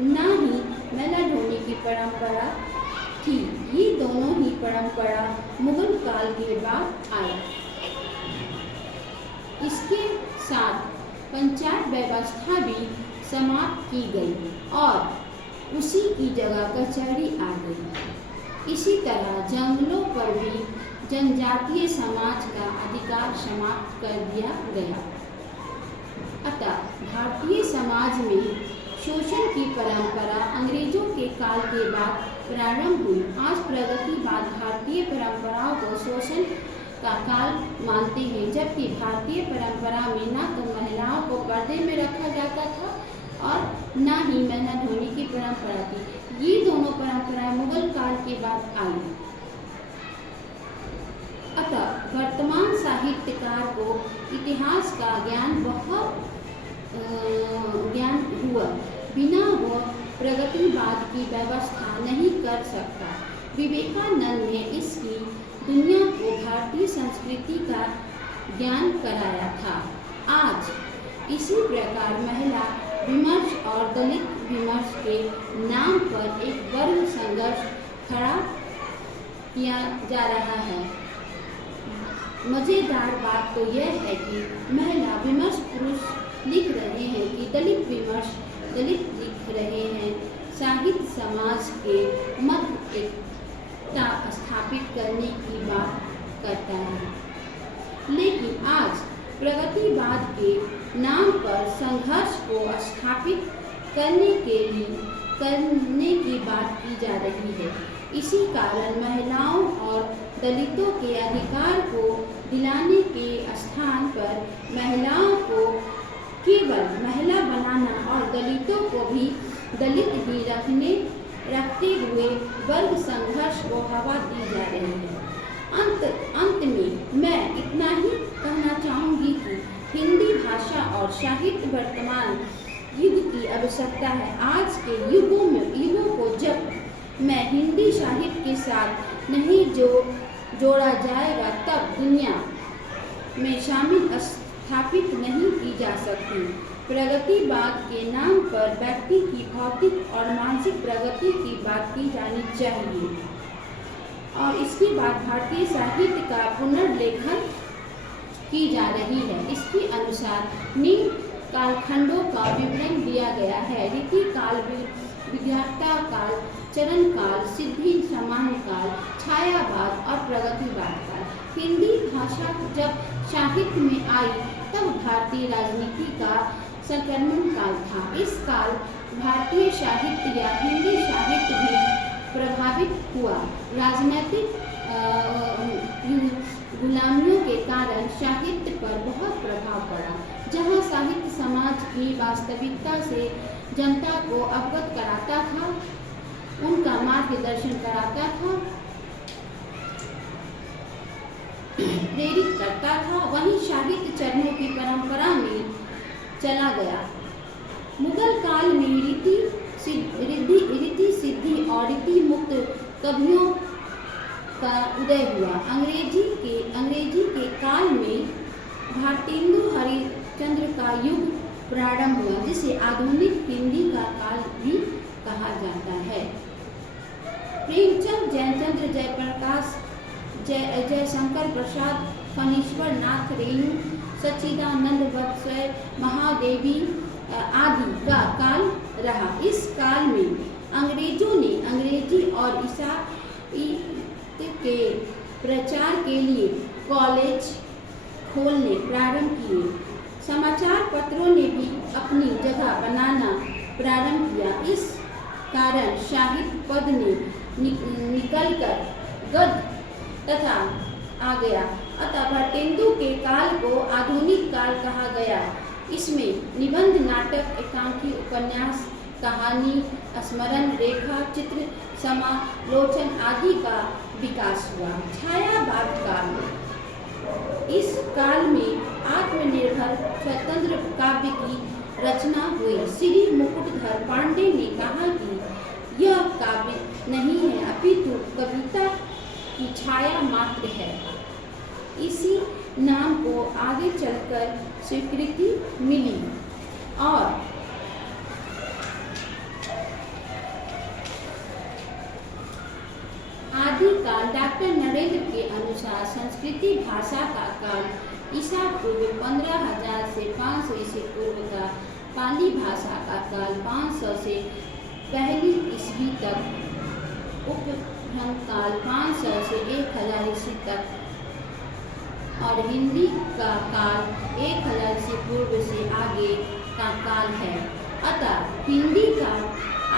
न ही मेला ढोने की परंपरा थी। ये दोनों ही परंपरा मुगल काल के बाद आया। इसके साथ पंचायत व्यवस्था भी समाप्त की गई और उसी की जगह कचहरी आ गई। इसी तरह जंगलों पर भी जनजातीय समाज का अधिकार समाप्त कर दिया गया। अतः भारतीय समाज में शोषण की परंपरा अंग्रेजों के काल के बाद प्रारंभ हुई। आज प्रगतिवाद भारतीय परंपराओं को शोषण का काल मानते हैं, जबकि भारतीय परंपरा में न तो महिलाओं को पर्दे में रखा जाता था और न ही मेला ढोने की परंपरा थी। ये दोनों परंपराएं मुगल काल के बाद आई। अतः वर्तमान साहित्यकार को इतिहास का ज्ञान हुआ बिना वह प्रगतिवाद की व्यवस्था नहीं कर सकता। विवेकानंद ने इसकी दुनिया को भारतीय संस्कृति का ज्ञान कराया था। आज इसी प्रकार महिला विमर्श और दलित विमर्श के नाम पर एक वर्ग संघर्ष खड़ा किया जा रहा है। मजेदार बात तो यह है कि महिला विमर्श पुरुष लिख रहे हैं कि दलित विमर्श दलित लिख रहे हैं। साहित्य समाज के मध्य एकता स्थापित करने की बात करता है, लेकिन आज प्रगतिवाद के नाम पर संघर्ष को स्थापित करने की बात की जा रही है। इसी कारण महिलाओं और दलितों के अधिकार को दिलाने के स्थान पर महिलाओं को केवल महिला बनाना और दलितों को भी दलित ही रखते हुए वर्ग संघर्ष को हवा दी जा रही है। अंत में मैं इतना ही कहना चाहूँगी कि हिंदी भाषा और साहित्य वर्तमान युग की आवश्यकता है। आज के युगों को जब मैं हिंदी साहित्य के साथ नहीं जोड़ा जाएगा, तब दुनिया में शामिल स्थापित नहीं की जा सकती। प्रगतिवाद के नाम पर व्यक्ति की भौतिक और मानसिक प्रगति की बात की जानी चाहिए और इसके बाद भारतीय साहित्य का पुनर्लेखन की जा रही है। इसके अनुसार निम्न कालखंडों का विवरण दिया गया है: रीति काल, विद्यार्था काल, चरण काल, सिद्धि सामान्य काल, छायावाद और प्रगतिवाद काल। हिंदी भाषा जब साहित्य में आई तब भारतीय राजनीति का संक्रमण काल था। इस काल भारतीय साहित्य या हिंदी साहित्य भी प्रभावित हुआ। राजनीतिक गुलामियों के कारण साहित्य पर बहुत प्रभाव पड़ा। जहाँ साहित्य समाज की वास्तविकता से जनता को अवगत कराता था, उनका मार्गदर्शन कराता था, प्रेरित करता था, वहीं साहित्य चरणों की परंपरा में चला गया। मुगल काल में रीति सिद्धि और रीति मुक्त कवियों का उदय हुआ। अंग्रेजी के काल में भारतेंदु हरिश्चंद्र का युग प्रारंभ हुआ, जिसे आधुनिक हिंदी का काल भी कहा जाता है। प्रेमचंद, जयचंद्र, जयप्रकाश, जयशंकर प्रसाद, फणीश्वर नाथ, रेणु, सच्चिदानंद, वत्सय, महादेवी आदि का काल रहा। इस काल में अंग्रेजों ने अंग्रेजी और ईसाई के प्रचार के लिए कॉलेज खोलने प्रारंभ किए। समाचार पत्रों ने भी अपनी जगह बनाना प्रारंभ किया। इस कारण साहित्य पद ने निकलकर गद्य तथा आ गया। अतः भारतेंदु के काल को आधुनिक काल कहा गया। इसमें निबंध, नाटक, एकांकी, उपन्यास, कहानी, स्मरण रेखा, चित्र, समालोचन आदि का विकास हुआ। छायावाद काल, इस काल में आत्मनिर्भर स्वतंत्र काव्य की रचना हुई। श्री मुकुटधर पांडे ने कहा कि यह काव्य नहीं है, अपितु कविता की छाया मात्र है। इसी नाम को आगे चलकर स्वीकृति मिली और आदिकाल डॉक्टर नरेंद्र के अनुसार संस्कृति भाषा का काल ईसा पूर्व 15,000 से 500 ईसा पूर्व का, पाली भाषा का काल 500 से पहली ईस्वी तक, उपभ्रम काल 500 से 1000 ईस्वी तक और हिंदी का काल 1000 ईस्वी पूर्व से आगे का काल है। अतः हिंदी का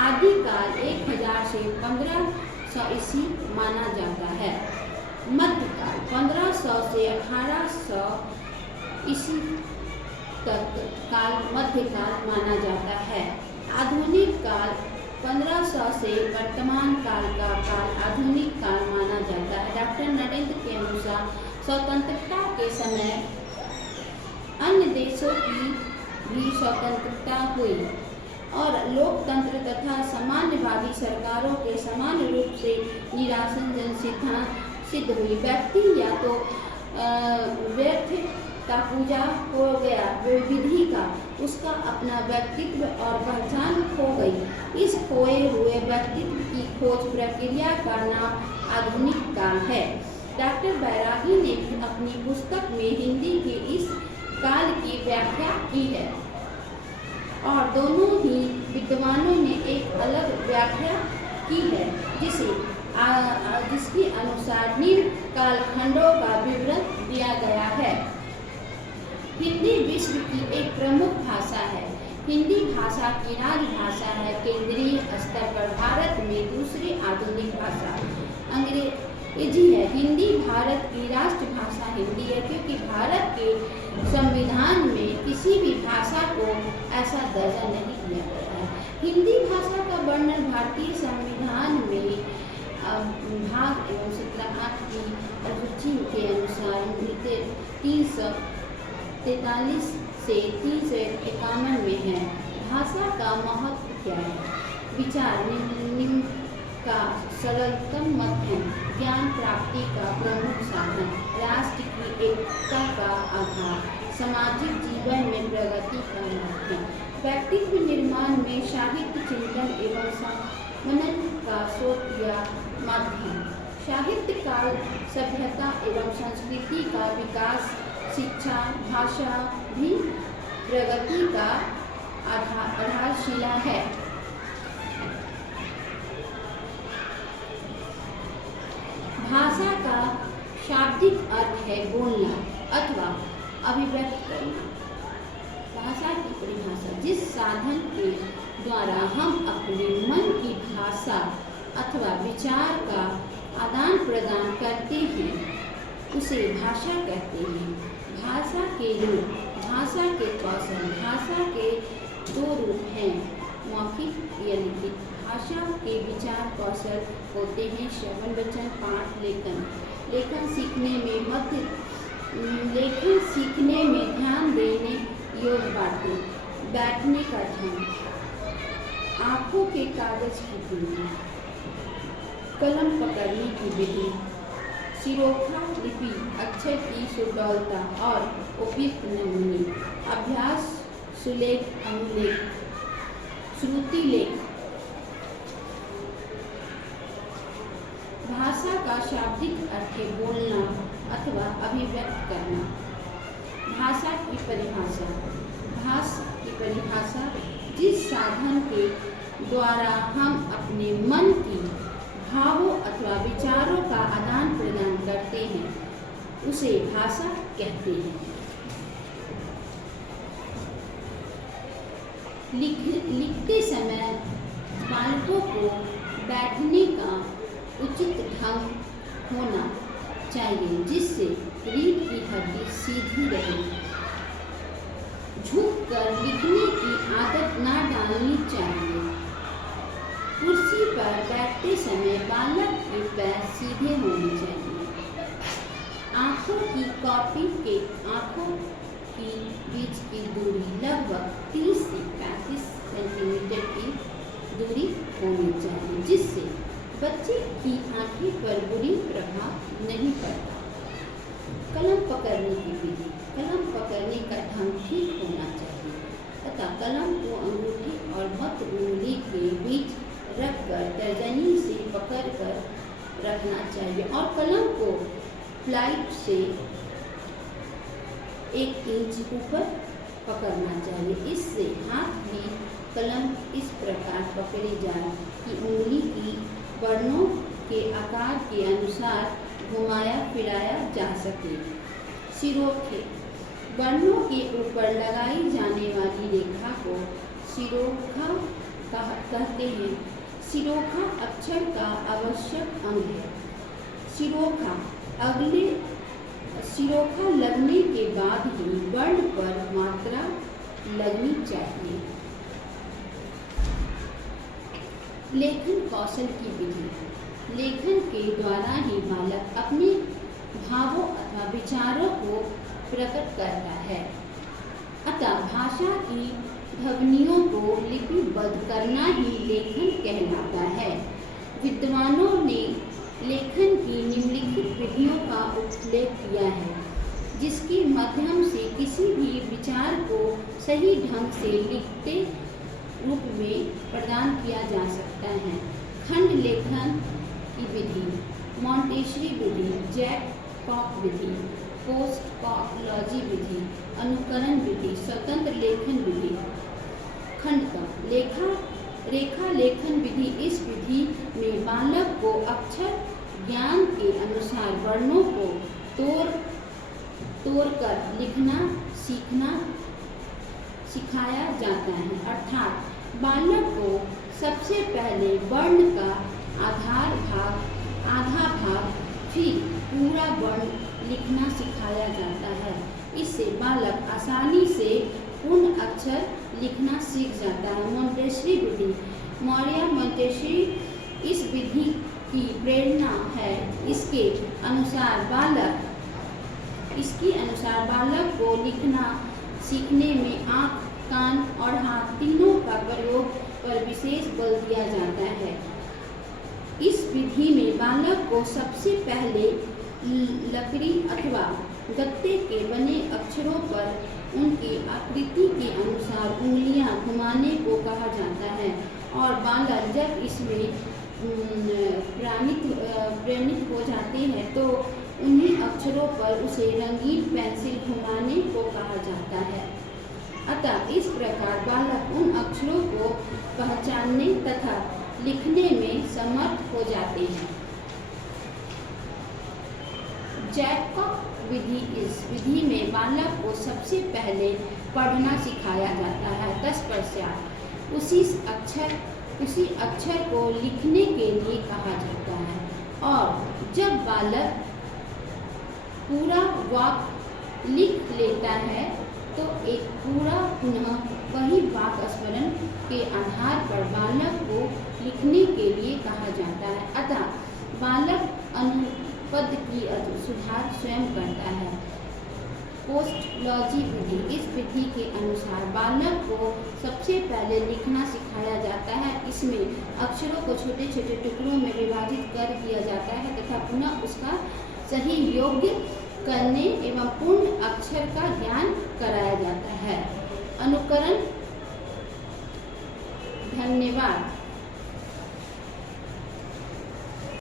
आदिकाल 1000 से 1500 ईस्वी माना जाता है। मध्यकाल 1500 से 1800 ईस्वी तक काल मध्यकाल माना जाता है। आधुनिक काल 1500 से वर्तमान काल का काल आधुनिक काल माना जाता है। डॉक्टर नरेंद्र के अनुसार स्वतंत्रता के समय अन्य देशों की भी स्वतंत्रता हुई और लोकतंत्र तथा समाजवादी सरकारों के समान रूप से निरासन सिद्धांत सिद्ध हुई। व्यक्ति या तो व्यर्थ का पूजा हो गया, विधि का उसका अपना व्यक्तित्व और पहचान खो गई। इस खोए हुए व्यक्तित्व की खोज प्रक्रिया का नाम आधुनिक काल है। डॉक्टर बैरागी ने भी अपनी पुस्तक में हिंदी के इस काल की व्याख्या की है और दोनों ही विद्वानों ने एक अलग व्याख्या की है, जिसके अनुसार निम्न कालखंडों का विवरण दिया गया है। हिंदी विश्व की एक प्रमुख भाषा है। हिंदी भाषा की राजभाषा है। केंद्रीय स्तर पर भारत में दूसरी आधुनिक भाषा अंग्रेजी है। हिंदी भारत की राष्ट्रभाषा हिंदी है, क्योंकि भारत के संविधान में किसी भी भाषा को ऐसा दर्जा नहीं दिया गया है। हिंदी भाषा का वर्णन भारतीय संविधान में भाग एवं 17 की अनुसूची के अनुसार 343 से 351 में है। भाषा का महत्व क्या है? विचार निम्न का सरलतम मत है। ज्ञान प्राप्ति का प्रमुख साधन, राष्ट्र की एकता का आधार, सामाजिक जीवन में प्रगति का माध्यम, व्यक्तित्व निर्माण में साहित्य चिंतन एवं मनन का स्रोत या माध्यम। साहित्य काल सभ्यता एवं संस्कृति का विकास, शिक्षा, भाषा भी प्रगति का आधारशिला है। भाषा का शाब्दिक अर्थ है बोलना अथवा अभिव्यक्त करना। भाषा की परिभाषा, जिस साधन के द्वारा हम अपने मन की भाषा अथवा विचार का आदान प्रदान करते हैं, उसे भाषा कहते हैं। भाषा के रूप, भाषा के कौशल। भाषा के दो रूप हैं, मौखिक या लिखित। भाषा के विचार कौशल होते हैं श्रवण, वचन, पाठ, लेखन। लेखन सीखने में ध्यान देने योग्य बातें, बैठने का ढंग, आँखों के कागज की दूरी, कलम पकड़ने की विधि, सिरोखा लिपि अक्षर की सुडौलता और उपयुक्त नमूने, अभ्यास, सुलेख, अनुलेख, श्रुति लेख। भाषा का शाब्दिक अर्थ है बोलना अथवा अभिव्यक्त करना। भाषा की परिभाषा। भाषा की परिभाषा जिस साधन के द्वारा हम अपने मन की भावों अथवा विचारों का आदान प्रदान करते हैं उसे भाषा कहते हैं। लिखते समय बालकों को बैठने का उचित ढंग होना चाहिए जिससे रीढ़ की हड्डी सीधी रहे। झुककर लिखने की आदत ना डालनी चाहिए। कुर्सी पर बैठते समय बालक के पैर सीधे होने चाहिए। आँखों की कॉपी के आँखों की बीच की दूरी लगभग 30 से 35 सेंटीमीटर की दूरी होनी चाहिए जिससे बच्चे की आँखें पर बुरी प्रभाव नहीं पड़ता। कलम पकड़ने की विधि। कलम पकड़ने का ढंग ठीक होना चाहिए तथा कलम को अंगूठी और मध्य उंगली के बीच रखकर तर्जनी से पकड़कर रखना चाहिए और कलम को फ्लाइट से 1 इंच ऊपर पकड़ना चाहिए। इससे हाथ भी कलम इस प्रकार पकड़ी जाए कि उंगली की वर्णों के आकार के अनुसार घुमाया फिराया जा सके। सिरोखे। वर्णों के ऊपर लगाई जाने वाली रेखा को सिरोखा कहते हैं। सिरोखा अक्षर का आवश्यक अंग है। सिरोखा लगने के बाद ही वर्ण पर मात्रा लगनी चाहिए। लेखन कौशल की विधि। लेखन के द्वारा ही बालक अपने भावों अथवा विचारों को प्रकट करता है। अतः भाषा की ध्वनियों को लिपिबद्ध करना ही लेखन कहलाता है। विद्वानों ने लेखन की निम्नलिखित विधियों का उल्लेख किया है जिसके माध्यम से किसी भी विचार को सही ढंग से लिखते रूप में प्रदान किया जा सकता है। खंड लेखन की विधि, मॉन्टेसरी विधि, जैककॉब विधि, पोस्टलॉजी विधि, अनुकरण विधि, स्वतंत्र लेखन विधि। खंडक रेखा लेखन विधि। इस विधि में बालक को अक्षर ज्ञान के अनुसार वर्णों को तोड़कर लिखना सिखाया जाता है। अर्थात बालक को सबसे पहले वर्ण का आधा भाग फिर पूरा वर्ण लिखना सिखाया जाता है। इससे बालक आसानी से पूर्ण अक्षर लिखना सीख जाता है। मॉन्टेसरी विधि। मौर्य मॉन्टेसरी इस विधि की प्रेरणा है। इसके अनुसार बालक को लिखना सीखने में आँख, कान और हाथ तीनों का प्रयोग पर विशेष बल दिया जाता है। इस विधि में बालक को सबसे पहले लकड़ी अथवा गत्ते के बने अक्षरों पर उनकी आकृति के अनुसार उंगलियां घुमाने को कहा जाता है और बालक जब इसमें प्रेरित हो जाते हैं तो उन्हीं अक्षरों पर उसे रंगीन पेंसिल घुमाने को कहा जाता है। अतः इस प्रकार बालक उन अक्षरों को पहचानने तथा लिखने में समर्थ हो जाते हैं। जैककॉब विधि। इस विधि में बालक को सबसे पहले पढ़ना सिखाया जाता है। तत्पश्चात उसी अक्षर को लिखने के लिए कहा जाता है और जब बालक पूरा वाक्य लिख लेता है तो एक पूरा पुनः वही वाक्य स्मरण के आधार पर बालक को लिखने के लिए कहा जाता है। अतः बालक अनुपद की सुधार स्वयं करता है। पोस्टलॉजी विधि। इस विधि के अनुसार बालक को सबसे पहले लिखना सिखाया जाता है। इसमें अक्षरों को छोटे छोटे टुकड़ों में विभाजित कर दिया जाता है तथा पुनः उसका सही योग्य करने एवं पूर्ण अक्षर का ज्ञान कराया जाता है। अनुकरण। धन्यवाद।